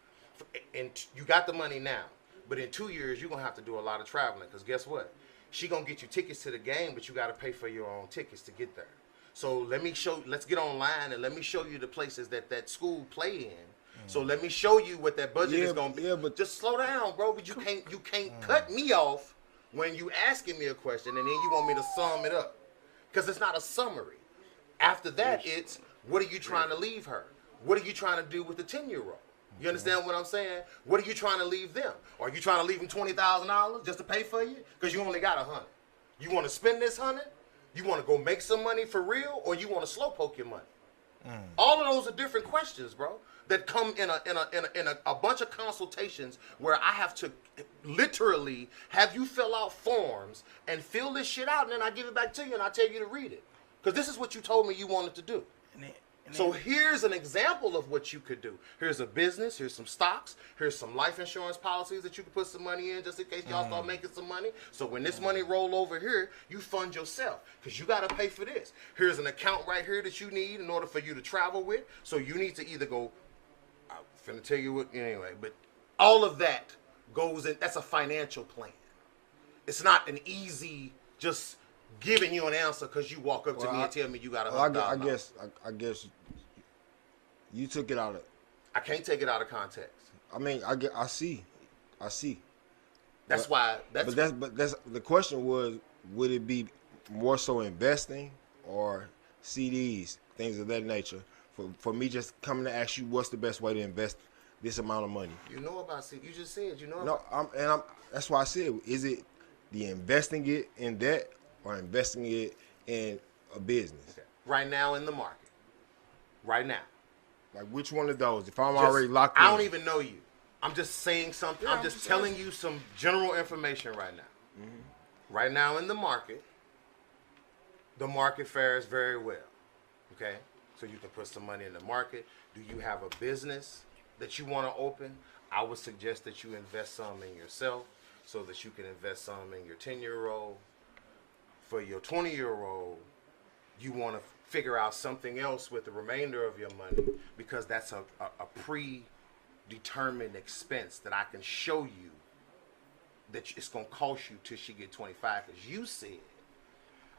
And you got the money now. But in 2 years, you're going to have to do a lot of traveling. Because guess what? she gonna get you tickets to the game, but you gotta pay for your own tickets to get there. So let's get online and let me show you the places that school play in. So let me show you what that budget is gonna be. Yeah, but just slow down, bro. But you can't cut me off when you asking me a question and then you want me to sum it up, because it's not a summary. After that, it's what are you trying to leave her? What are you trying to do with the 10-year-old? You understand what I'm saying? What are you trying to leave them? Are you trying to leave them $20,000 just to pay for you? Because you only got $100. You want to spend this $100? You want to go make some money for real, or you want to slow poke your money? All of those are different questions, bro, that come in a bunch of consultations where I have to literally have you fill out forms and fill this shit out, and then I give it back to you and I tell you to read it. Because this is what you told me you wanted to do. So here's an example of what you could do. Here's a business. Here's some stocks. Here's some life insurance policies that you can put some money in just in case y'all start making some money. So when this money roll over here, you fund yourself because you got to pay for this. Here's an account right here that you need in order for you to travel with. So you need to either go, I'm finna tell you what, anyway, but all of that goes in. That's a financial plan. It's not an easy just giving you an answer because you walk up to me and tell me you got $100,000. I guess you took it out of. I can't take it out of context. I mean, I see. That's But that's the question was, would it be more so investing or CDs, things of that nature? For me, just coming to ask you, what's the best way to invest this amount of money? You know about CD? You just said you know. No, that's why I said, is it the investing it in that or investing it in a business? Okay. Right now in the market. Right now. Like which one of those? If I'm already locked in. I don't even know you. I'm just saying something. I'm just telling you some general information right now. Mm-hmm. Right now in the market fares very well. Okay? So you can put some money in the market. Do you have a business that you want to open? I would suggest that you invest some in yourself so that you can invest some in your 10-year-old. For your 20-year-old, you want to figure out something else with the remainder of your money because that's a predetermined expense that I can show you that it's going to cost you till she get 25. Because you said,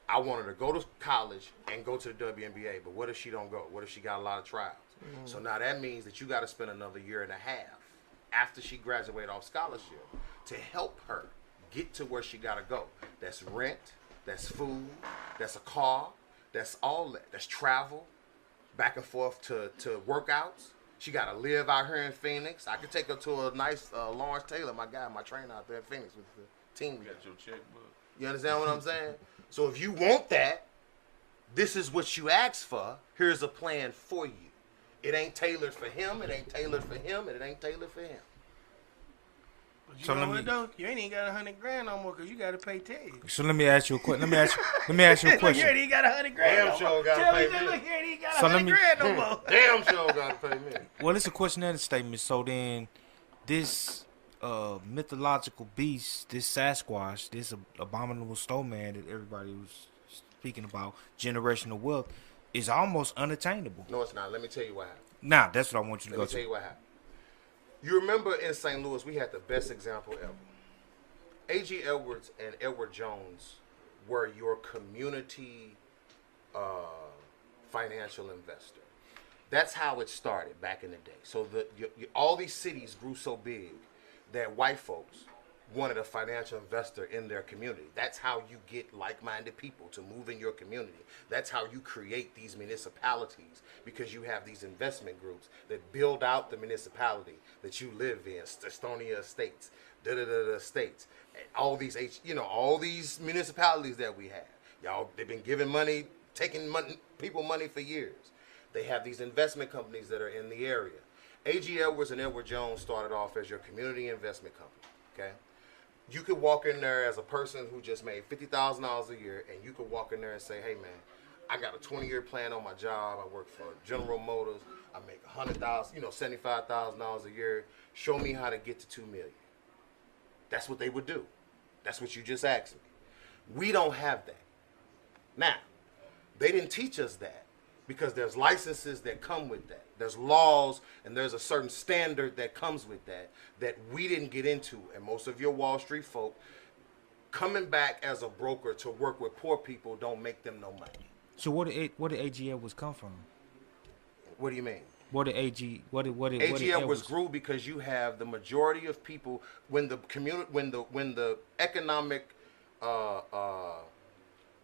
I want her to go to college and go to the WNBA, but what if she don't go? What if she got a lot of trials? Mm-hmm. So now that means that you got to spend another year and a half after she graduated off scholarship to help her get to where she got to go. That's rent. That's food, that's a car, that's all that. That's travel, back and forth to workouts. She got to live out here in Phoenix. I could take her to a nice Lawrence Taylor, my guy, my trainer out there in Phoenix with the team. You got your checkbook. You understand what I'm saying? So if you want that, this is what you asked for. Here's a plan for you. It ain't tailored for him. It ain't tailored for him. And it ain't tailored for him. You know what though? You ain't even got $100,000 no more because you got to pay tax. So let me ask you a question. Let me ask you a question. You ain't even got $100,000. Damn sure got to pay me. Look, you ain't even got $100,000 no more. Damn sure got to pay me. Well, it's a question and a statement. So then, this mythological beast, this Sasquatch, this abominable snowman that everybody was speaking about, generational wealth, is almost unattainable. No, it's not. Let me tell you what happened. Nah, that's what I want you to go to. Let me tell you what happened. You remember in St. Louis, we had the best example ever. A.G. Edwards and Edward Jones were your community financial investor. That's how it started back in the day. So all these cities grew so big that white folks wanted a financial investor in their community. That's how you get like-minded people to move in your community. That's how you create these municipalities, because you have these investment groups that build out the municipality that you live in, Estonia Estates, Estates, all these all these municipalities that we have. Y'all, they've been giving money, taking people money for years. They have these investment companies that are in the area. A.G. Edwards and Edward Jones started off as your community investment company, okay? You could walk in there as a person who just made $50,000 a year, and you could walk in there and say, hey, man, I got a 20-year plan on my job. I work for General Motors. I make $100,000, $75,000 a year. Show me how to get to $2 million. That's what they would do. That's what you just asked me. We don't have that. Now, they didn't teach us that because there's licenses that come with that. There's laws and there's a certain standard that comes with that we didn't get into. And most of your Wall Street folk coming back as a broker to work with poor people don't make them no money. So where did AG Edwards come from? What do you mean? What did AG Edwards grew because you have the majority of people when the economic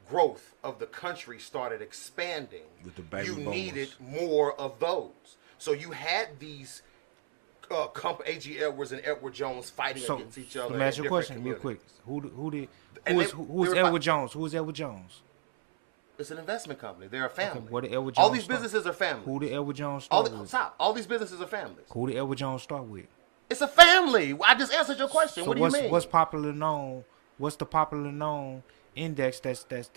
growth of the country started expanding, With the baby you boomers. needed more of those. So you had these A.G. Edwards and Edward Jones fighting against each other. Let me ask you a question real quick. Who's Edward Jones? Who is Edward Jones? It's an investment company. They're a family. Okay, what did Edward All Jones these start? businesses are families. Who did Edward Jones start with? Stop. All these businesses are families. Who did Edward Jones start with? It's a family. I just answered your question. So what do you mean? What's popular known? What's the popular known index that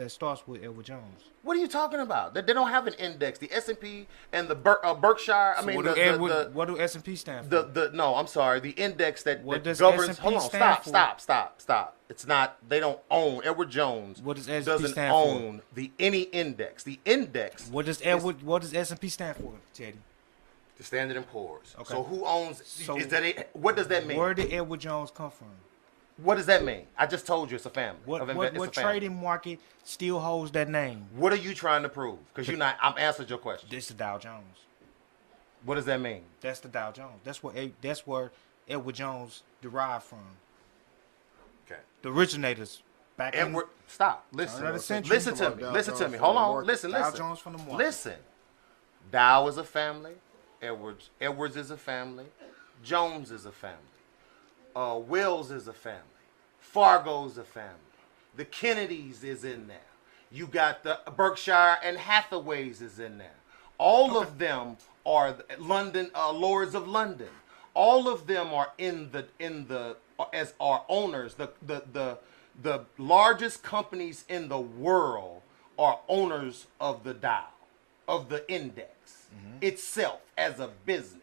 starts with Edward Jones? What are you talking about? They don't have an index. The S&P and the Berkshire. So what do S&P stand for? No, I'm sorry. The index that Does governs. S&P Hold on. stand Stop. It's not. They don't own. Edward Jones. What does S&P doesn't stand own any index. The index. What does S&P stand for, Teddy? The Standard and Poor's. Okay. So who owns? So is that it? What does that mean? Where did Edward Jones come from? What does that mean? I just told you it's a family. What it's a family. trading market still holds that name? What are you trying to prove? Because you're not. I'm answering your question. This is the Dow Jones. What does that mean? That's the Dow Jones. That's where Edward Jones derived from. Okay. The originators back in Stop. Listen. Turn of the century. Listen to me. Dow Listen to Jones me. from Hold the on. market. Listen. Dow Listen. Jones from the market. Listen. Dow is a family. Edwards is a family. Jones is a family. Wells is a family. Fargo's a family. The Kennedys is in there. You got the Berkshire and Hathaways is in there. All of them are London Lords of London. All of them are in the as our owners. The largest companies in the world are owners of the Dow, of the index itself as a business.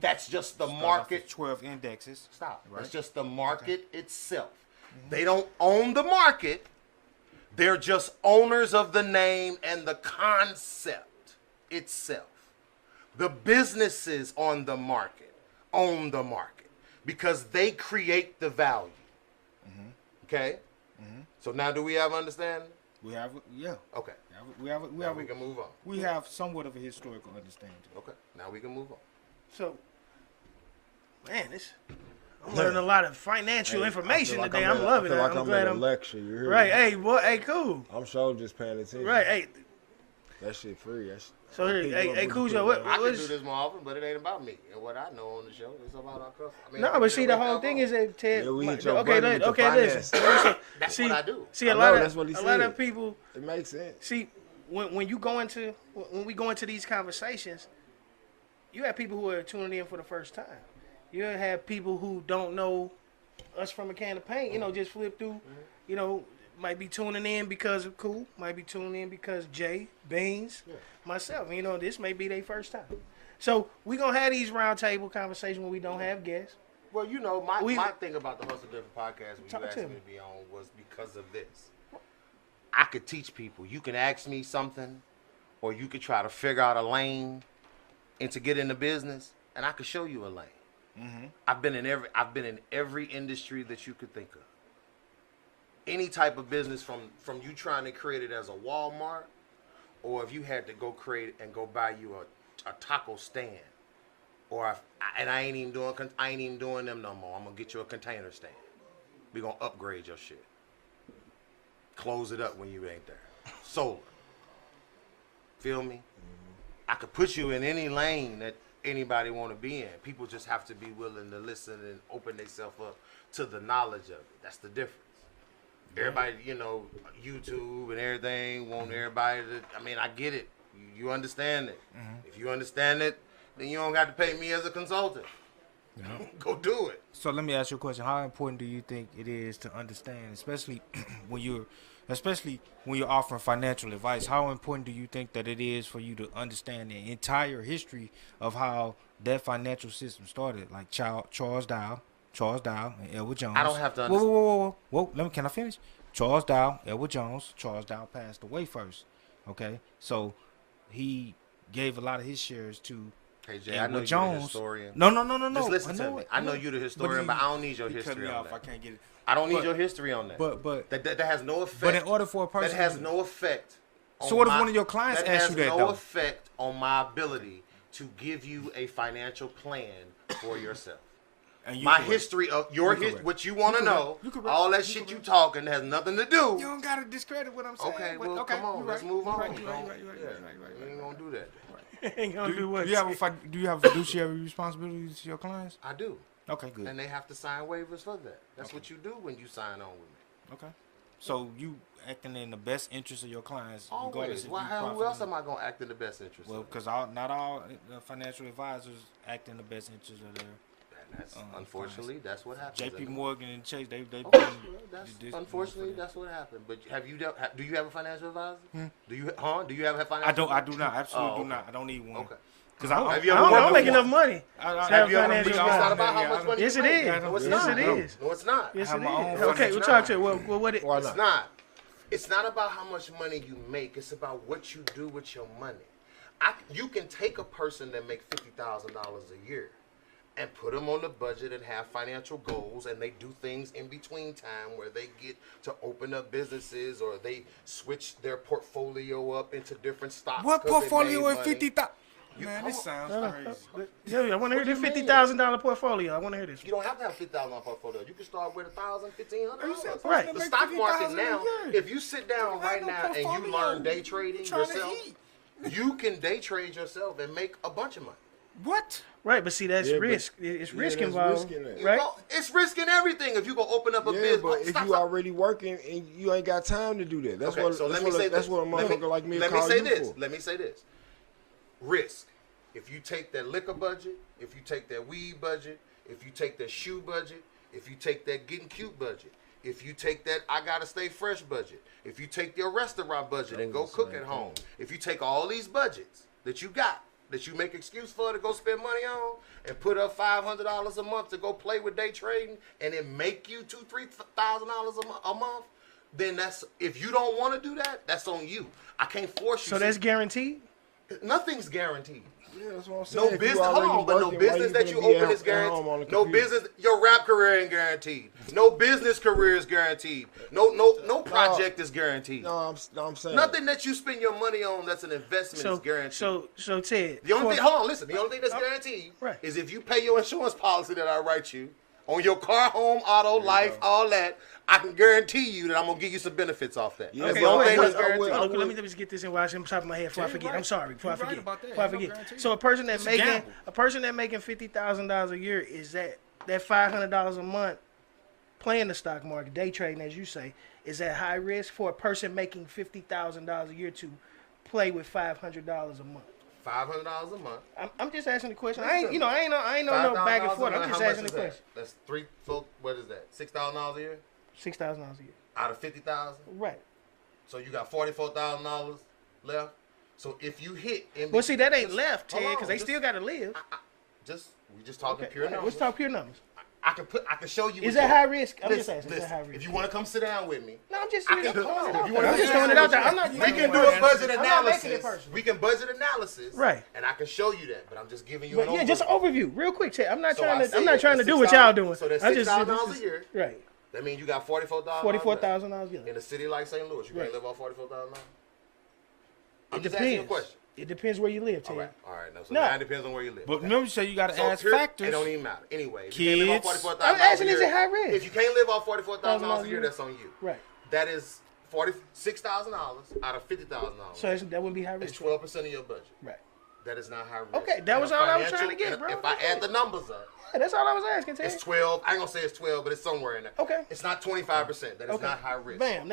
That's just the market. 12 indexes. Stop. Right. It's just the market itself. They don't own the market. They're just owners of the name and the concept itself. The businesses on the market own the market because they create the value. Okay? So now do we have understanding? We have, yeah. Okay. We can move on. We have somewhat of a historical understanding. Okay. Now we can move on. So, man, I'm learning a lot of financial information today. I'm loving it. I'm glad I'm lecture. You hear right. me? Hey, boy. Hey, cool. I'm sure just paying attention. Right. Hey. That shit free. So here, hey, Cojo, I can do this more often, but it ain't about me and what I know on the show. It's about our customers. No, but see, the whole thing is that Ted. Yeah, we hit your okay, button with the listen. That's See, what I do. See, a I lot know, of that's what he a lot said. of people. It makes sense. See, when we go into these conversations, you have people who are tuning in for the first time. You have people who don't know us from a can of paint. You know, just flip through. You know, might be tuning in because of Cool. Might be tuning in because Jay, Beans, myself. You know, this may be their first time. So we gonna have these round table conversations when we don't have guests. Well, you know, my thing about the Hustle Different podcast when you asked me to be on was because of this. I could teach people. You can ask me something, or you could try to figure out a lane and to get into business, and I could show you a lane. I've been in every industry that you could think of. Any type of business from you trying to create it as a Walmart, or if you had to go create and go buy you a taco stand, or I ain't even doing them no more. I'm gonna get you a container stand. We gonna upgrade your shit. Close it up when you ain't there. Solar. Feel me? I could put you in any lane that anybody want to be in. People just have to be willing to listen and open themselves up to the knowledge of it. That's the difference. Everybody, you know, YouTube and everything, want everybody to, I mean, I get it. You understand it. If you understand it, then you don't got to pay me as a consultant. Go do it. So let me ask you a question. How important do you think it is to understand, especially when you're offering financial advice, how important do you think that it is for you to understand the entire history of how that financial system started? Like Charles Dow and Edward Jones. I don't have to understand. Whoa. Can I finish? Charles Dow, Edward Jones. Charles Dow passed away first. Okay? So he gave a lot of his shares to Hey Jay, And I know with you're the Jones, historian. no. Just listen to me. I know you're the historian, but I don't need your cut history me on off. that. I can't get it. I don't need your history on that. But That has no effect. But in order for a person, that has no effect. So what if one of your clients asks you that, has no though? effect on my ability to give you a financial plan for yourself. And My history of your what you want to know, all that shit you talking has nothing to do. You don't gotta discredit what I'm saying. Okay, but, well, come on, let's move on. Right. We ain't gonna do that. Ain't gonna do what? Do you have fiduciary responsibilities to your clients? I do. Okay, good. And they have to sign waivers for that. That's what you do when you sign on with me. Okay. So you acting in the best interest of your clients, regardless Always. if Why? you Who else am I gonna act in the best interest? Well, of? because not all financial advisors act in the best interest of their. That's unfortunately, that's what happens. J.P. Morgan and Chase, they. Unfortunately, that's what happened. But do you have a financial advisor? Do you have a financial? I do not. Absolutely do not. I don't need one. Okay. Because Have you I ever don't worked make with enough one? money. Have you ever? financial It's advisor. not about how much money. Yes, you it make. is. No, it's Yes, not. it is. No, it's not. Yes, have it my own is. Okay, we'll financial talk to it. Well, what it? Why It's not? not. It's not about how much money you make. It's about what you do with your money. You can take a person that makes $50,000 a year and put them on the budget and have financial goals, and they do things in between time where they get to open up businesses or they switch their portfolio up into different stocks. what 'cause they portfolio made is money. 50,000? You- Man, come this on. sounds crazy. Yeah, I want to hear What the do you mean? $50,000 portfolio. I want to hear this. You don't have to have $50,000 portfolio. You can start with $1,000, $1,500. Right. The stock market $50,000 now, a year. if you sit down right no now and you portfolio. learn day trading I'm trying to yourself, eat. you can day trade yourself and make a bunch of money. What? Right, but see, that's Yeah, but- risk. It's risk there's involved, risk in that. right? It's risking everything if you go open up a Yeah, business. but if Stop, you stop. already working and you ain't got time to do that, that's Okay, what. so that's let me what say that's this. what a Let me- motherfucker like me Let call me say you this. for. Let me say this. Risk. If you take that liquor budget, if you take that weed budget, if you take that shoe budget, if you take that getting cute budget, if you take that I gotta stay fresh budget, if you take your restaurant budget and go cook at home, if you take all these budgets that you got, that you make excuse for to go spend money on, and put up $500 a month to go play with day trading, and it make you $2,000-3,000 a month, then that's, if you don't want to do that, that's on you. I can't force you. So that's guaranteed. Nothing's guaranteed. Yeah, that's what I'm saying. No If you business, already hold on, but no working, why business that finna you be open at is home on the guaranteed. No computer? business, your rap career ain't guaranteed. No business career is guaranteed. No project is guaranteed. No, I'm saying Nothing that you spend your money on that's an investment is guaranteed. So Ted. The only thing, hold on, listen. The only thing that's guaranteed Right. is if you pay your insurance policy that I write you on your car, home, auto, life, all that. I can guarantee you that I'm gonna give you some benefits off that. Yeah, That's Okay, the only wait, thing wait, that's guaranteed. let me just get this in while I'm top of my head before I forget. right. I'm sorry before I You're right forget. about that. Before I Ain't no forget. guarantee. So a person that It's a making gamble. making $50,000 a year, is that $500 a month playing the stock market, day trading as you say, is that high risk for a person making $50,000 a year to play with $500 a month? $500 a month. I'm just asking the question. I ain't no back and $5,000 forth. a I'm month, just how asking much the is question. that? That's what is that? $6,000 a year $6,000 a year. out of $50,000. Right. So you got $44,000 left. So if you hit, Well, see, that ain't left, hold Ted, on, because they just- still got to live. we just talking pure Right, numbers. let's talk pure numbers. I can show you. Is what that high risk? I'm just Listen, asking. Is that high risk? if you want to come sit down with me, No, I'm just I can. throwing it out If you there. wanna I'm just sit throwing it down out there. with I'm me, not. we can do a budget I'm not making it analysis. personal. We can budget analysis. Right. And I can show you that, but I'm just giving you But an yeah, overview. just an overview, real quick, Ted. I'm not So trying I to. said I'm not trying to that's do what y'all $6,000 doing. So that's I just $6,000 a year. Right. That means you got $44,000. $44,000. Yeah. In a city like St. Louis, you Right. can't live off $44,000. I'm It just asking you a depends. question. It depends where you live, Ted. All right. No, so No. now it depends on where you live. But Okay. remember, you say you got to So ask here- factors. It don't even matter. Anyway, if you can't live off Kids. $44,000 I'm asking, a is year, it high risk? if you can't live off $44,000 a year, that's on you. Right. That is $46,000 out of $50,000. So that wouldn't be high It's risk. 12% of your budget. Right. That is not high risk. Okay, that was And all I was financial- trying to get, and bro. If I add the numbers up, Yeah, that's all I was asking, Ted. it's 12. I ain't gonna say it's 12, but it's somewhere in there. Okay. It's not 25%. That is Okay. not high risk. Bam.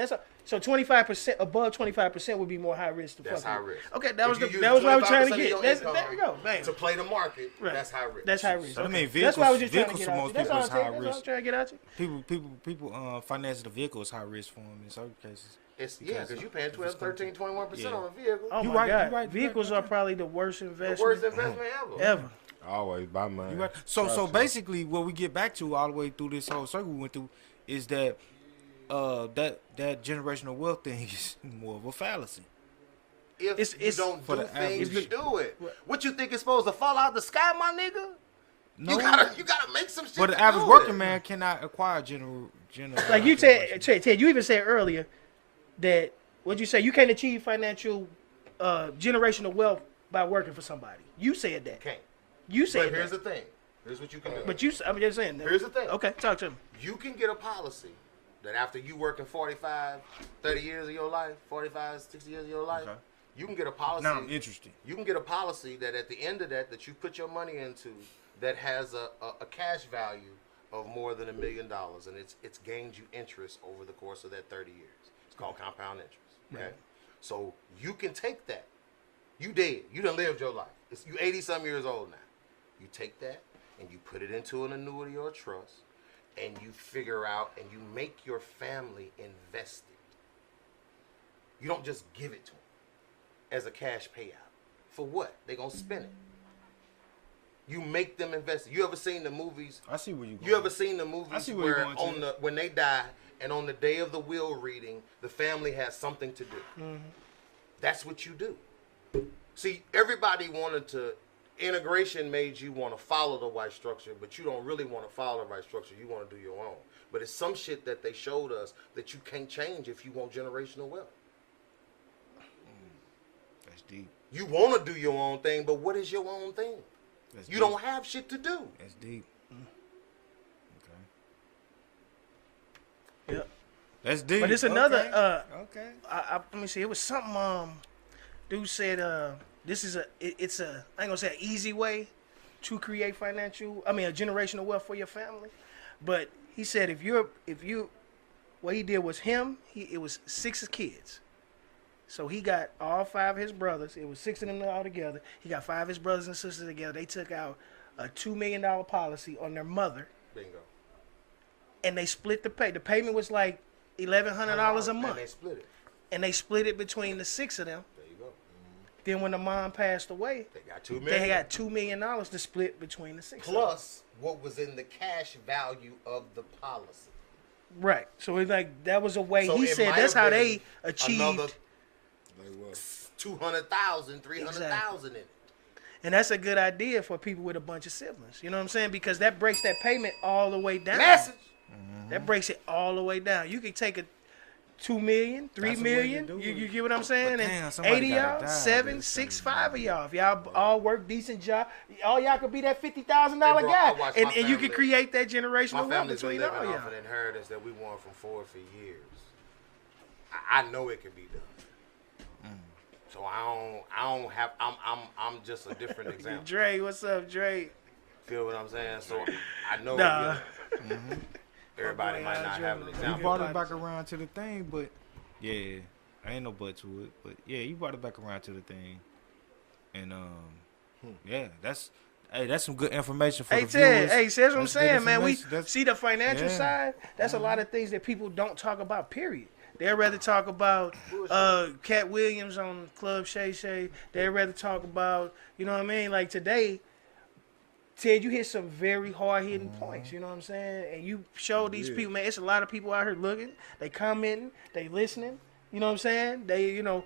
So 25%, above 25% would be more high risk. That's high risk. Okay, that was If you use that was what I was trying to 25% get. of your There income we go. Bam. To play the market, Right. that's high risk. That's high risk. So, I mean, Okay. That's why I was just trying to vehicles get for out most you. That's people all is I'm saying. high That's all I'm risk. trying to get out you. People financing the vehicle is high risk for them in certain cases. Because you're paying 12, 13, 21% Yeah. on a vehicle. Oh You my right, God. you right, you Vehicles right. are probably the worst The investment worst investment ever. ever. always buy mine. You right. So basically, what we get back to all the way through this whole circle we went through is that that generational wealth thing is more of a fallacy. if you don't for do the things to average. do it. What you think is supposed to fall out the sky, my nigga? No, You gotta make some shit. but the to average do working it. man cannot acquire general. Like you said, Ted, you even said earlier that what'd you say? You can't achieve financial generational wealth by working for somebody. You said that. Can't. You said But here's that. the thing. Here's what you can do. But I'm just saying. That. Here's the thing. Okay, talk to me. You can get a policy that after you working 45, 30 years of your life, 45, 60 years of your life, Okay. you can get a policy. Now I'm interested. You can get a policy that at the end of that you put your money into that has a cash value of more than $1 million, and it's gained you interest over the course of that 30 years. It's called compound interest. Okay, so you can take that. You dead. You done lived your life. You 80-some years old now. You take that and you put it into an annuity or a trust, and you figure out and you make your family invest it. You don't just give it to them as a cash payout. For what? They gonna spend it. You make them invest it. You ever seen the movies? I see where you going. You ever seen the I movies see where you're where going to. when they die and on the day of the will reading, the family has something to do? Mm-hmm. That's what you do. See, everybody wanted to. Integration made you want to follow the white structure, but you don't really want to follow the white structure. You want to do your own. But it's some shit that they showed us that you can't change if you want generational wealth. That's deep. You want to do your own thing, but what is your own thing? That's You deep. don't have shit to do. That's deep. Okay. Yep. That's deep. But it's another. Okay. Let me see. It was something. Dude said. This is it's a. I ain't gonna say an easy way to create a generational wealth for your family, but he said if you, what he did was it was 6 kids. So he got all 5 of his brothers. It was 6 of them all together. He got 5 of his brothers and sisters together. They took out a $2 million policy on their mother. Bingo. And they split the pay. The payment was like $1,100 a month. And they split it. And they split it between the 6 of them. There you go. Then when the mom passed away, They got $2 million. they got $2 million to split between the 6 of them. Plus what was in the cash value of the policy. Right. So it's like that was a way. So He it said might that's have how been they achieved. another Like what? 200,000, 300,000 in it. And that's a good idea for people with a bunch of siblings. You know what I'm saying? Because that breaks that payment all the way down. Message. That breaks it all the way down. You could take a $2 million, $3 That's the way to million. do You it. get what I'm saying? But And damn, somebody 80 gotta y'all, die, 7, bitch. 6, 5 of y'all. If y'all all work decent job, all y'all could be that $50,000 Hey, bro, I guy, watched and my you could family- create that My generational wealth family's been between living all y'all. off an inheritance that we won from Ford for years. I know it can be done. So I don't have. I'm just a different example. Dre, what's up, Dre? Feel what I'm saying? So I know. Nah. Everybody boy, might not Andre, have an you You example. brought it back around to the thing, but yeah, I ain't no but to it. But yeah, you brought it back around to the thing, and yeah, that's some good information for Hey the Ted, viewers. hey, see, that's what I'm That's good saying, man. We information. That's- see the financial yeah. side. That's a lot of things that people don't talk about. Period. They'd rather talk about Cat Williams on Club Shay Shay. They'd rather talk about, you know what I mean? Like today, Ted, you hit some very hard hitting points. You know what I'm saying? And you showed these people, man. It's a lot of people out here looking. They commenting. They listening. You know what I'm saying? They, you know.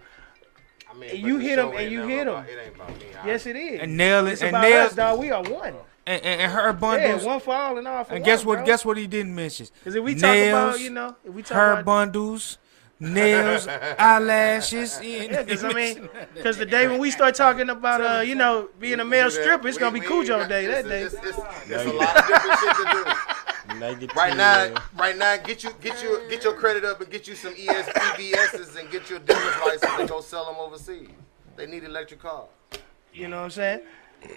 I mean, And but you the hit 'em show and ain't you never hit 'em. about- It ain't about me. Yes, it is. And nail it, It's and about nail us, dog. We are one. and her Yeah, bundles. one for all and all for one. And guess what? bro. Guess what he didn't mention? Because if we talk Nails, about, you know, if we talk her about bundles, nails, eyelashes. Yeah, because I mean, because the day when we start talking about, you know, being a male stripper, it's gonna be Cujo day that day. It's a lot of different shit to do. Negative. Right now, get your credit up and get you some EBSs and get your dealer's license and go sell them overseas. They need electric cars. You know what I'm saying?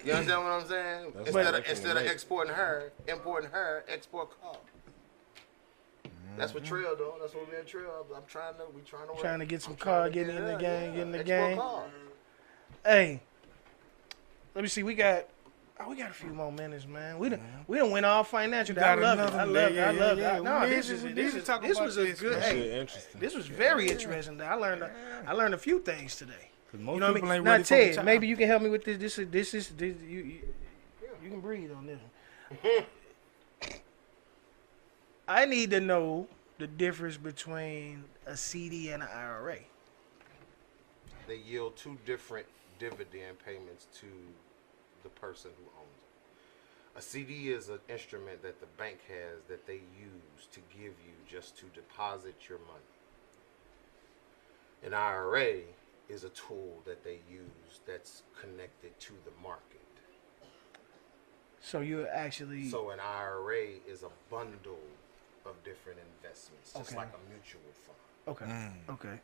You understand what I'm saying? Instead of exporting her, importing her, export car. That's what Trail doing. That's what we're in Trail. We trying to work. Trying to get some car, getting in the game, getting the export game. car. Hey, let me see. We got a few more minutes, man. We done went all financial. I got love it. another I one. love it. Yeah, I love yeah, it. yeah. No, We this need to talk was about a this, good. man. That Hey, shit interesting. this was very interesting. I learned a few things today. Most You know what I people mean? ain't Now, ready for the Ted, time. maybe you can help me with this. This is you can breathe on this one. I need to know the difference between a CD and an IRA. they yield two different dividend payments to the person who owns it. A CD is an instrument that the bank has that they use to give you just to deposit your money. An IRA is a tool that they use that's connected to the market. So you actually. So an IRA is a bundle of different investments, just Okay. like a mutual fund. Okay. Okay.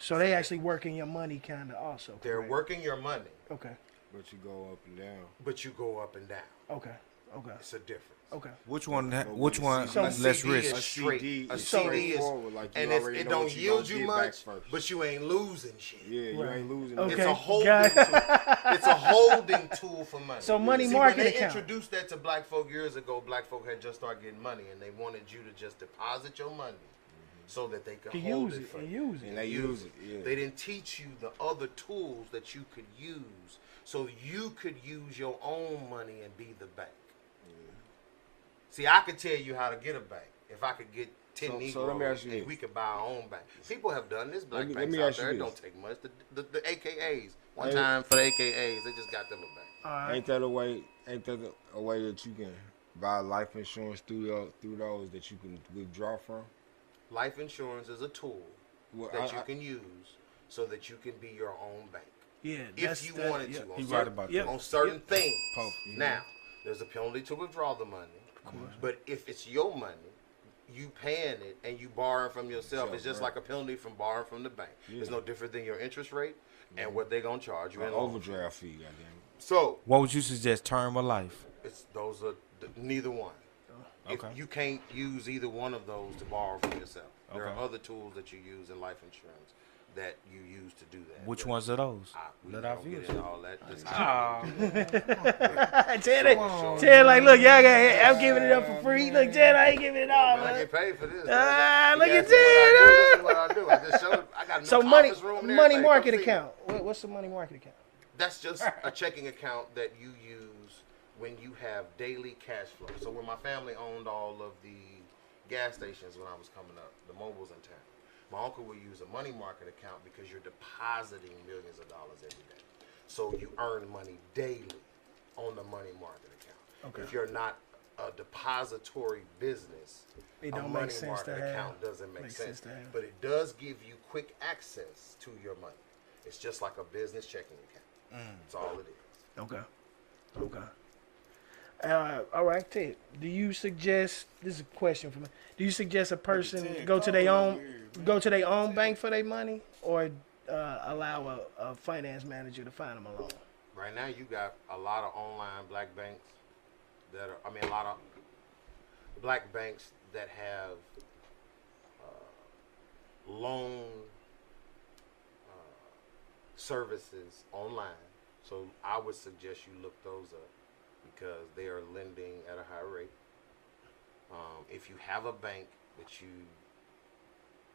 So they actually working your money kind of also. They're correct? working your money, Okay. But you go up and down. but you go up and down. Okay. Okay. It's a difference. Okay. Which one? But Which with one? So less CD risk. is straight. CD A is CD is, straightforward, like you and already it know don't what you yield gonna you get back much, first. but you ain't losing shit. Yeah, you Right. ain't losing. Okay. It's a holding got it. tool. It's a holding tool for money. So money See, market when they account. introduced that to black folk years ago, black folk had just started getting money, and they wanted you to just deposit your money so that they could To hold use it it for and you. use it. And they use it. Yeah. They didn't teach you the other tools that you could use, so you could use your own money and be the bank. See, I could tell you how to get a bank if I could get 10 So Negroes let me ask you and this. we could buy our own bank. People have done this. Black Let banks me out ask you there. It this. don't take much. The AKAs. One Hey. time for the AKAs, they just got them a bank. All right. Ain't that a way? Ain't that a way that you can buy life insurance through those that you can withdraw from? Life insurance is a tool Well, that you can use so that you can be your own bank. Yeah. If you wanted to. He On right certain, about Yep. that. on certain things. Pump. Now, there's a penalty to withdraw the money. But if it's your money, you paying it and you borrowing from yourself, it's just right. like a penalty from borrowing from the bank. Yeah. It's no different than your interest rate and what they're gonna charge you in loan. Overdraft fee, goddamn. So What would you suggest? Term or life? it's those are neither one. If Okay. you can't use either one of those to borrow from yourself. There Okay. are other tools that you use in life insurance that you use to do that. Which But ones are those? we Let don't our get viewers into know. all that. This Tell like, look, y'all got. I'm giving it up for free. Look, Ted, I ain't giving it all. Man, I Man. get paid for this. Look You at asked me Ted. what I do. This is what I do. I just showed. I got So no money, conference room and money everything. market Come see me. account. What's the money market account? That's just a checking account that you use when you have daily cash flow. So when my family owned all of the gas stations when I was coming up, the mobiles in town, my uncle would use a money market account because you're depositing millions of dollars every day. So you earn money daily on the money market account. Okay. If you're not a depository business, It a don't money make sense to market have. account doesn't make Makes sense. sense to have. But it does give you quick access to your money. It's just like a business checking account. That's all it is. Okay. All right, Ted. Do you suggest? This is a question for me. Do you suggest a person go to their own bank for their money, or allow a finance manager to find them a loan? Right now, you got a lot of online black banks that are, a lot of black banks that have loan services online. So I would suggest you look those up because they are lending at a high rate. If you have a bank that you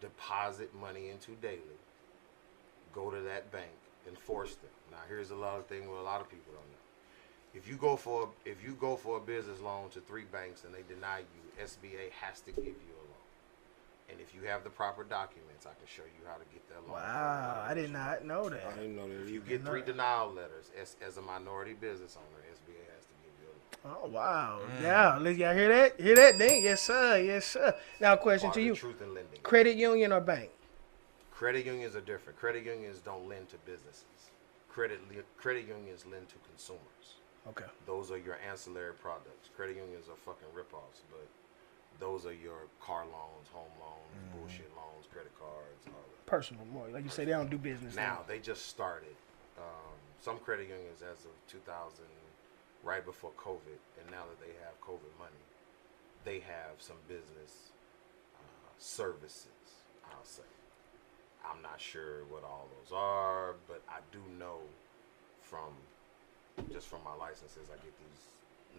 deposit money into daily, go to that bank and force them. Now, here's a lot of thing what a lot of people don't know. If you go for a business loan to 3 banks and they deny you, SBA has to give you a loan. And if you have the proper documents, I can show you how to get that loan. Wow, I did not know that. I didn't know that. If you get 3 denial letters as a minority business owner, SBA has to give you a loan. Oh wow, yeah. Y'all hear that? Hear that? Dang, yes sir, yes sir. Now, question Part to of you: the truth in lending. credit union or bank? Credit unions are different. Credit unions don't lend to businesses. Credit unions lend to consumers. Okay. Those are your ancillary products. Credit unions are fucking ripoffs, but those are your car loans, home loans, bullshit loans, credit cards, all that. Personal, more like you say, they don't do business. Now they just started. Some credit unions, as of 2000, right before COVID, and now that they have COVID money, they have some business services. I'll say. I'm not sure what all those are, but I do know from my licenses, I get these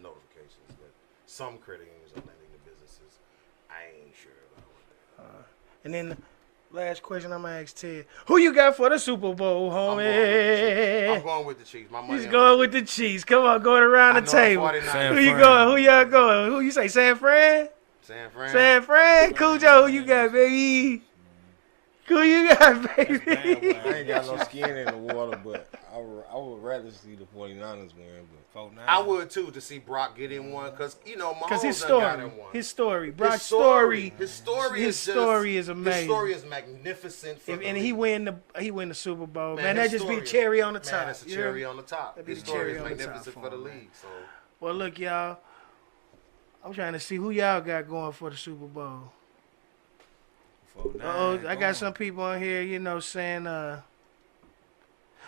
notifications that some credit unions are lending to businesses. I ain't sure about what they are. And then last question I'm gonna ask Ted: who you got for the Super Bowl, homie? I'm going with the Chiefs. My money. He's going with the Chiefs. Come on, going around the table. San Who you Fran. going? Who y'all going? Who you say? San Fran? San Fran. San Fran? Cujo, who you got, baby? Who you got, baby? I ain't got no skin in the water, but I would rather see the 49ers win. But I would too to see Brock get in one because Because Mahomes his done story, got in one. his story, Brock's story, his story is amazing. His story is magnificent. And he win the Super Bowl, man. his That just be story cherry on the top. Man, that's a cherry on the top. That'd be His the story cherry is on the top magnificent for the him, man. league. So Well, look, y'all. I'm trying to see who y'all got going for the Super Bowl. I got some people on here, saying.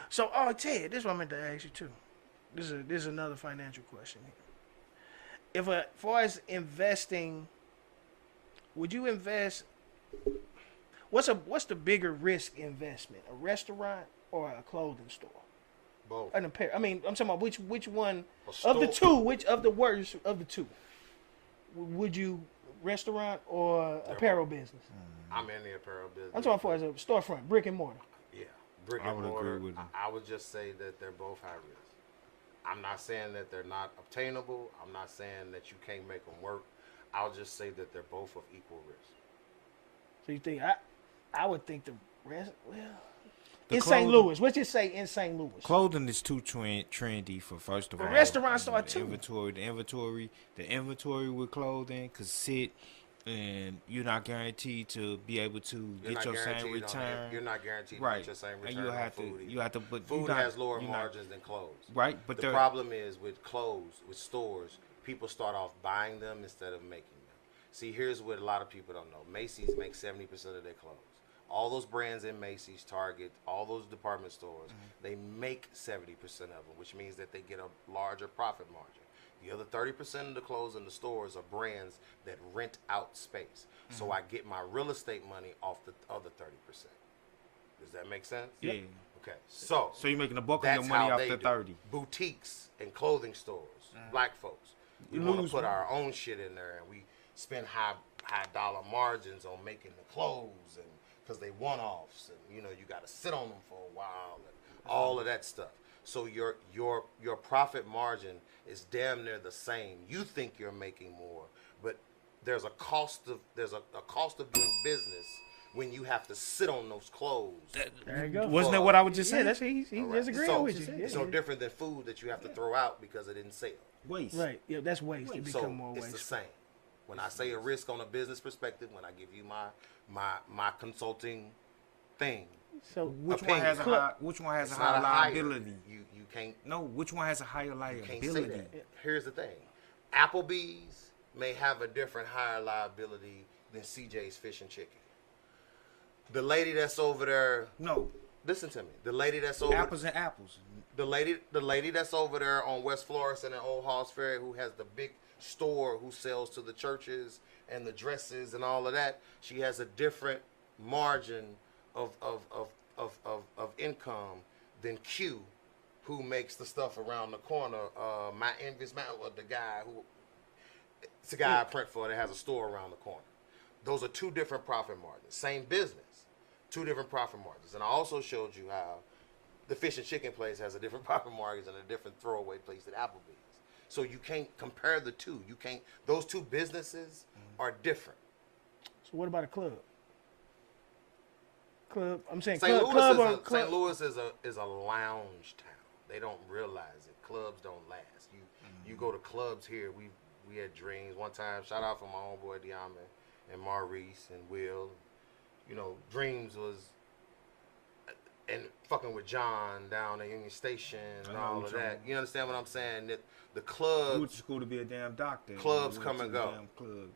So, Ted, this is what I meant to ask you too. This is another financial question here. As far as investing, would you invest? What's the bigger risk investment? A restaurant or a clothing store? both. I'm talking about which one A of the store- two? Which of the worst of the two? Would you restaurant or apparel business? I'm in the apparel business. I'm talking as a storefront, brick and mortar. Yeah, brick I and would mortar. agree with you. I would just say that they're both high risk. I'm not saying that they're not obtainable. I'm not saying that you can't make them work. I'll just say that they're both of equal risk. So you think I would think the rest? Well, The in St. clothing- Louis, let's just say in St. Louis. Clothing is too trendy for first of But all. restaurants are the too. The inventory with clothing could sit, and you're not guaranteed to be able to You're get not your same guaranteed on return. You're not guaranteed to Right, get your same and return you on have food. to, you have to, but Food you're not- has lower you're not- margins than clothes. right? But The they're- problem is with clothes, with stores, people start off buying them instead of making them. See, here's what a lot of people don't know. Macy's makes 70% of their clothes. All those brands in Macy's, Target, all those department stores, they make 70% of them, which means that they get a larger profit margin. The other 30% of the clothes in the stores are brands that rent out space. So I get my real estate money off the other 30%. Does that make sense? Yeah. Okay. So you're making a bulk of your that's money how off they the do. 30. Boutiques and clothing stores, black folks. We want to put our own shit in there, and we spend high dollar margins on making the clothes, and because they one-offs, and you got to sit on them for a while, and all of that stuff. So your profit margin is damn near the same. You think you're making more, but there's a cost of doing business when you have to sit on those clothes. There you go. Wasn't that what I was just Yeah, saying? that's he's All right. disagreeing So, with you. It's no different than food that you have to throw out because it didn't sell. Waste. Right. Yeah, that's waste. It So become more it's the wasteful. same. When I say a risk on a business perspective, when I give you my consulting thing, So Which one has a Cl- high? Which one has it's a not higher a higher. liability? You can't No, which one has a higher you can't say liability? that. Here's the thing: Applebee's may have a different higher liability than CJ's Fish and Chicken. The lady that's over there, No, listen to me. The lady that's over apples and apples. the lady that's over there on West Florissant and Old Halls Ferry, who has the big store who sells to the churches and the dresses and all of that, she has a different margin of income than Q, who makes the stuff around the corner. My envious man, the guy who it's a guy I print for that has a store around the corner. Those are two different profit margins. Same business, two different profit margins. And I also showed you how the fish and chicken place has a different profit margins and a different throwaway place than Applebee's. So you can't compare the two. You can't. Those two businesses are different. So what about a club? Club. I'm saying St. club. St. Louis is a lounge town. They don't realize it. Clubs don't last. You go to clubs here. We had dreams one time. Shout out for my homeboy Diamond and Maurice and Will. Dreams was and fucking with John down at Union Station and all of that. You understand what I'm saying? That the You went clubs. to school to be a damn doctor. Clubs You come went and to go. the damn club.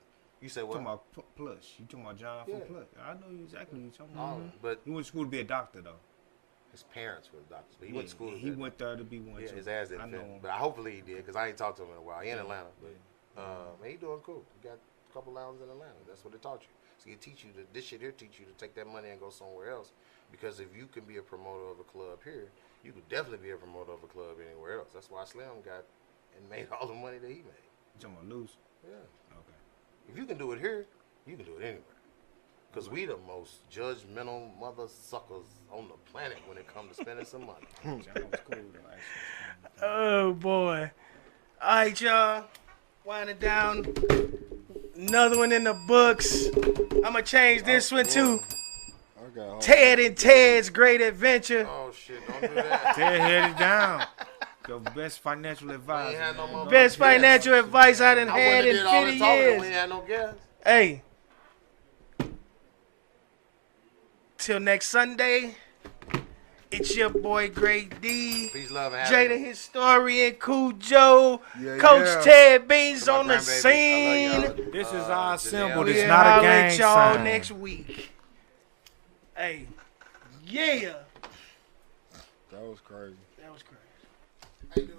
You say You what? talking about Plush? You talking about John Yeah. from Plush? I know exactly what you're talking Oh, about. but He went to school to be a doctor though. his parents were doctors. But he went to school. He went there to be one. Yeah, too. his ass I didn't know fit. him. But hopefully he did, because I ain't talked to him in a while. He in Atlanta. But man, he doing cool. He got a couple lounges in Atlanta. That's what they taught you. So this shit here teach you to take that money and go somewhere else. Because if you can be a promoter of a club here, you could definitely be a promoter of a club anywhere else. That's why Slim got and made all the money that he made. You talking about loose? Yeah. Okay. If you can do it here, you can do it anywhere. Because we the most judgmental mother suckers on the planet when it comes to spending some money. John was cool though. Actually. Oh boy. All right, y'all. Winding down. Another one in the books. I'm gonna change this one too. got Ted and Ted's Great Adventure. Oh shit, don't do that. Ted headed down. The best financial We advisor. ain't had no man. motherfucking Best guests. financial advice I done I had wouldn't in have did all 50 this talking if years. we ain't had no guests. Hey. Till next Sunday, it's your boy Great D, Peace, love, and Jada happiness. Historian, Cojo, Yeah, Coach yeah. Ted Beans My on the grandbaby, scene. I love y'all. This is our Janelle. symbol. We'll This not a holler gang at y'all sign. next week. Hey, yeah. That was crazy. That was crazy.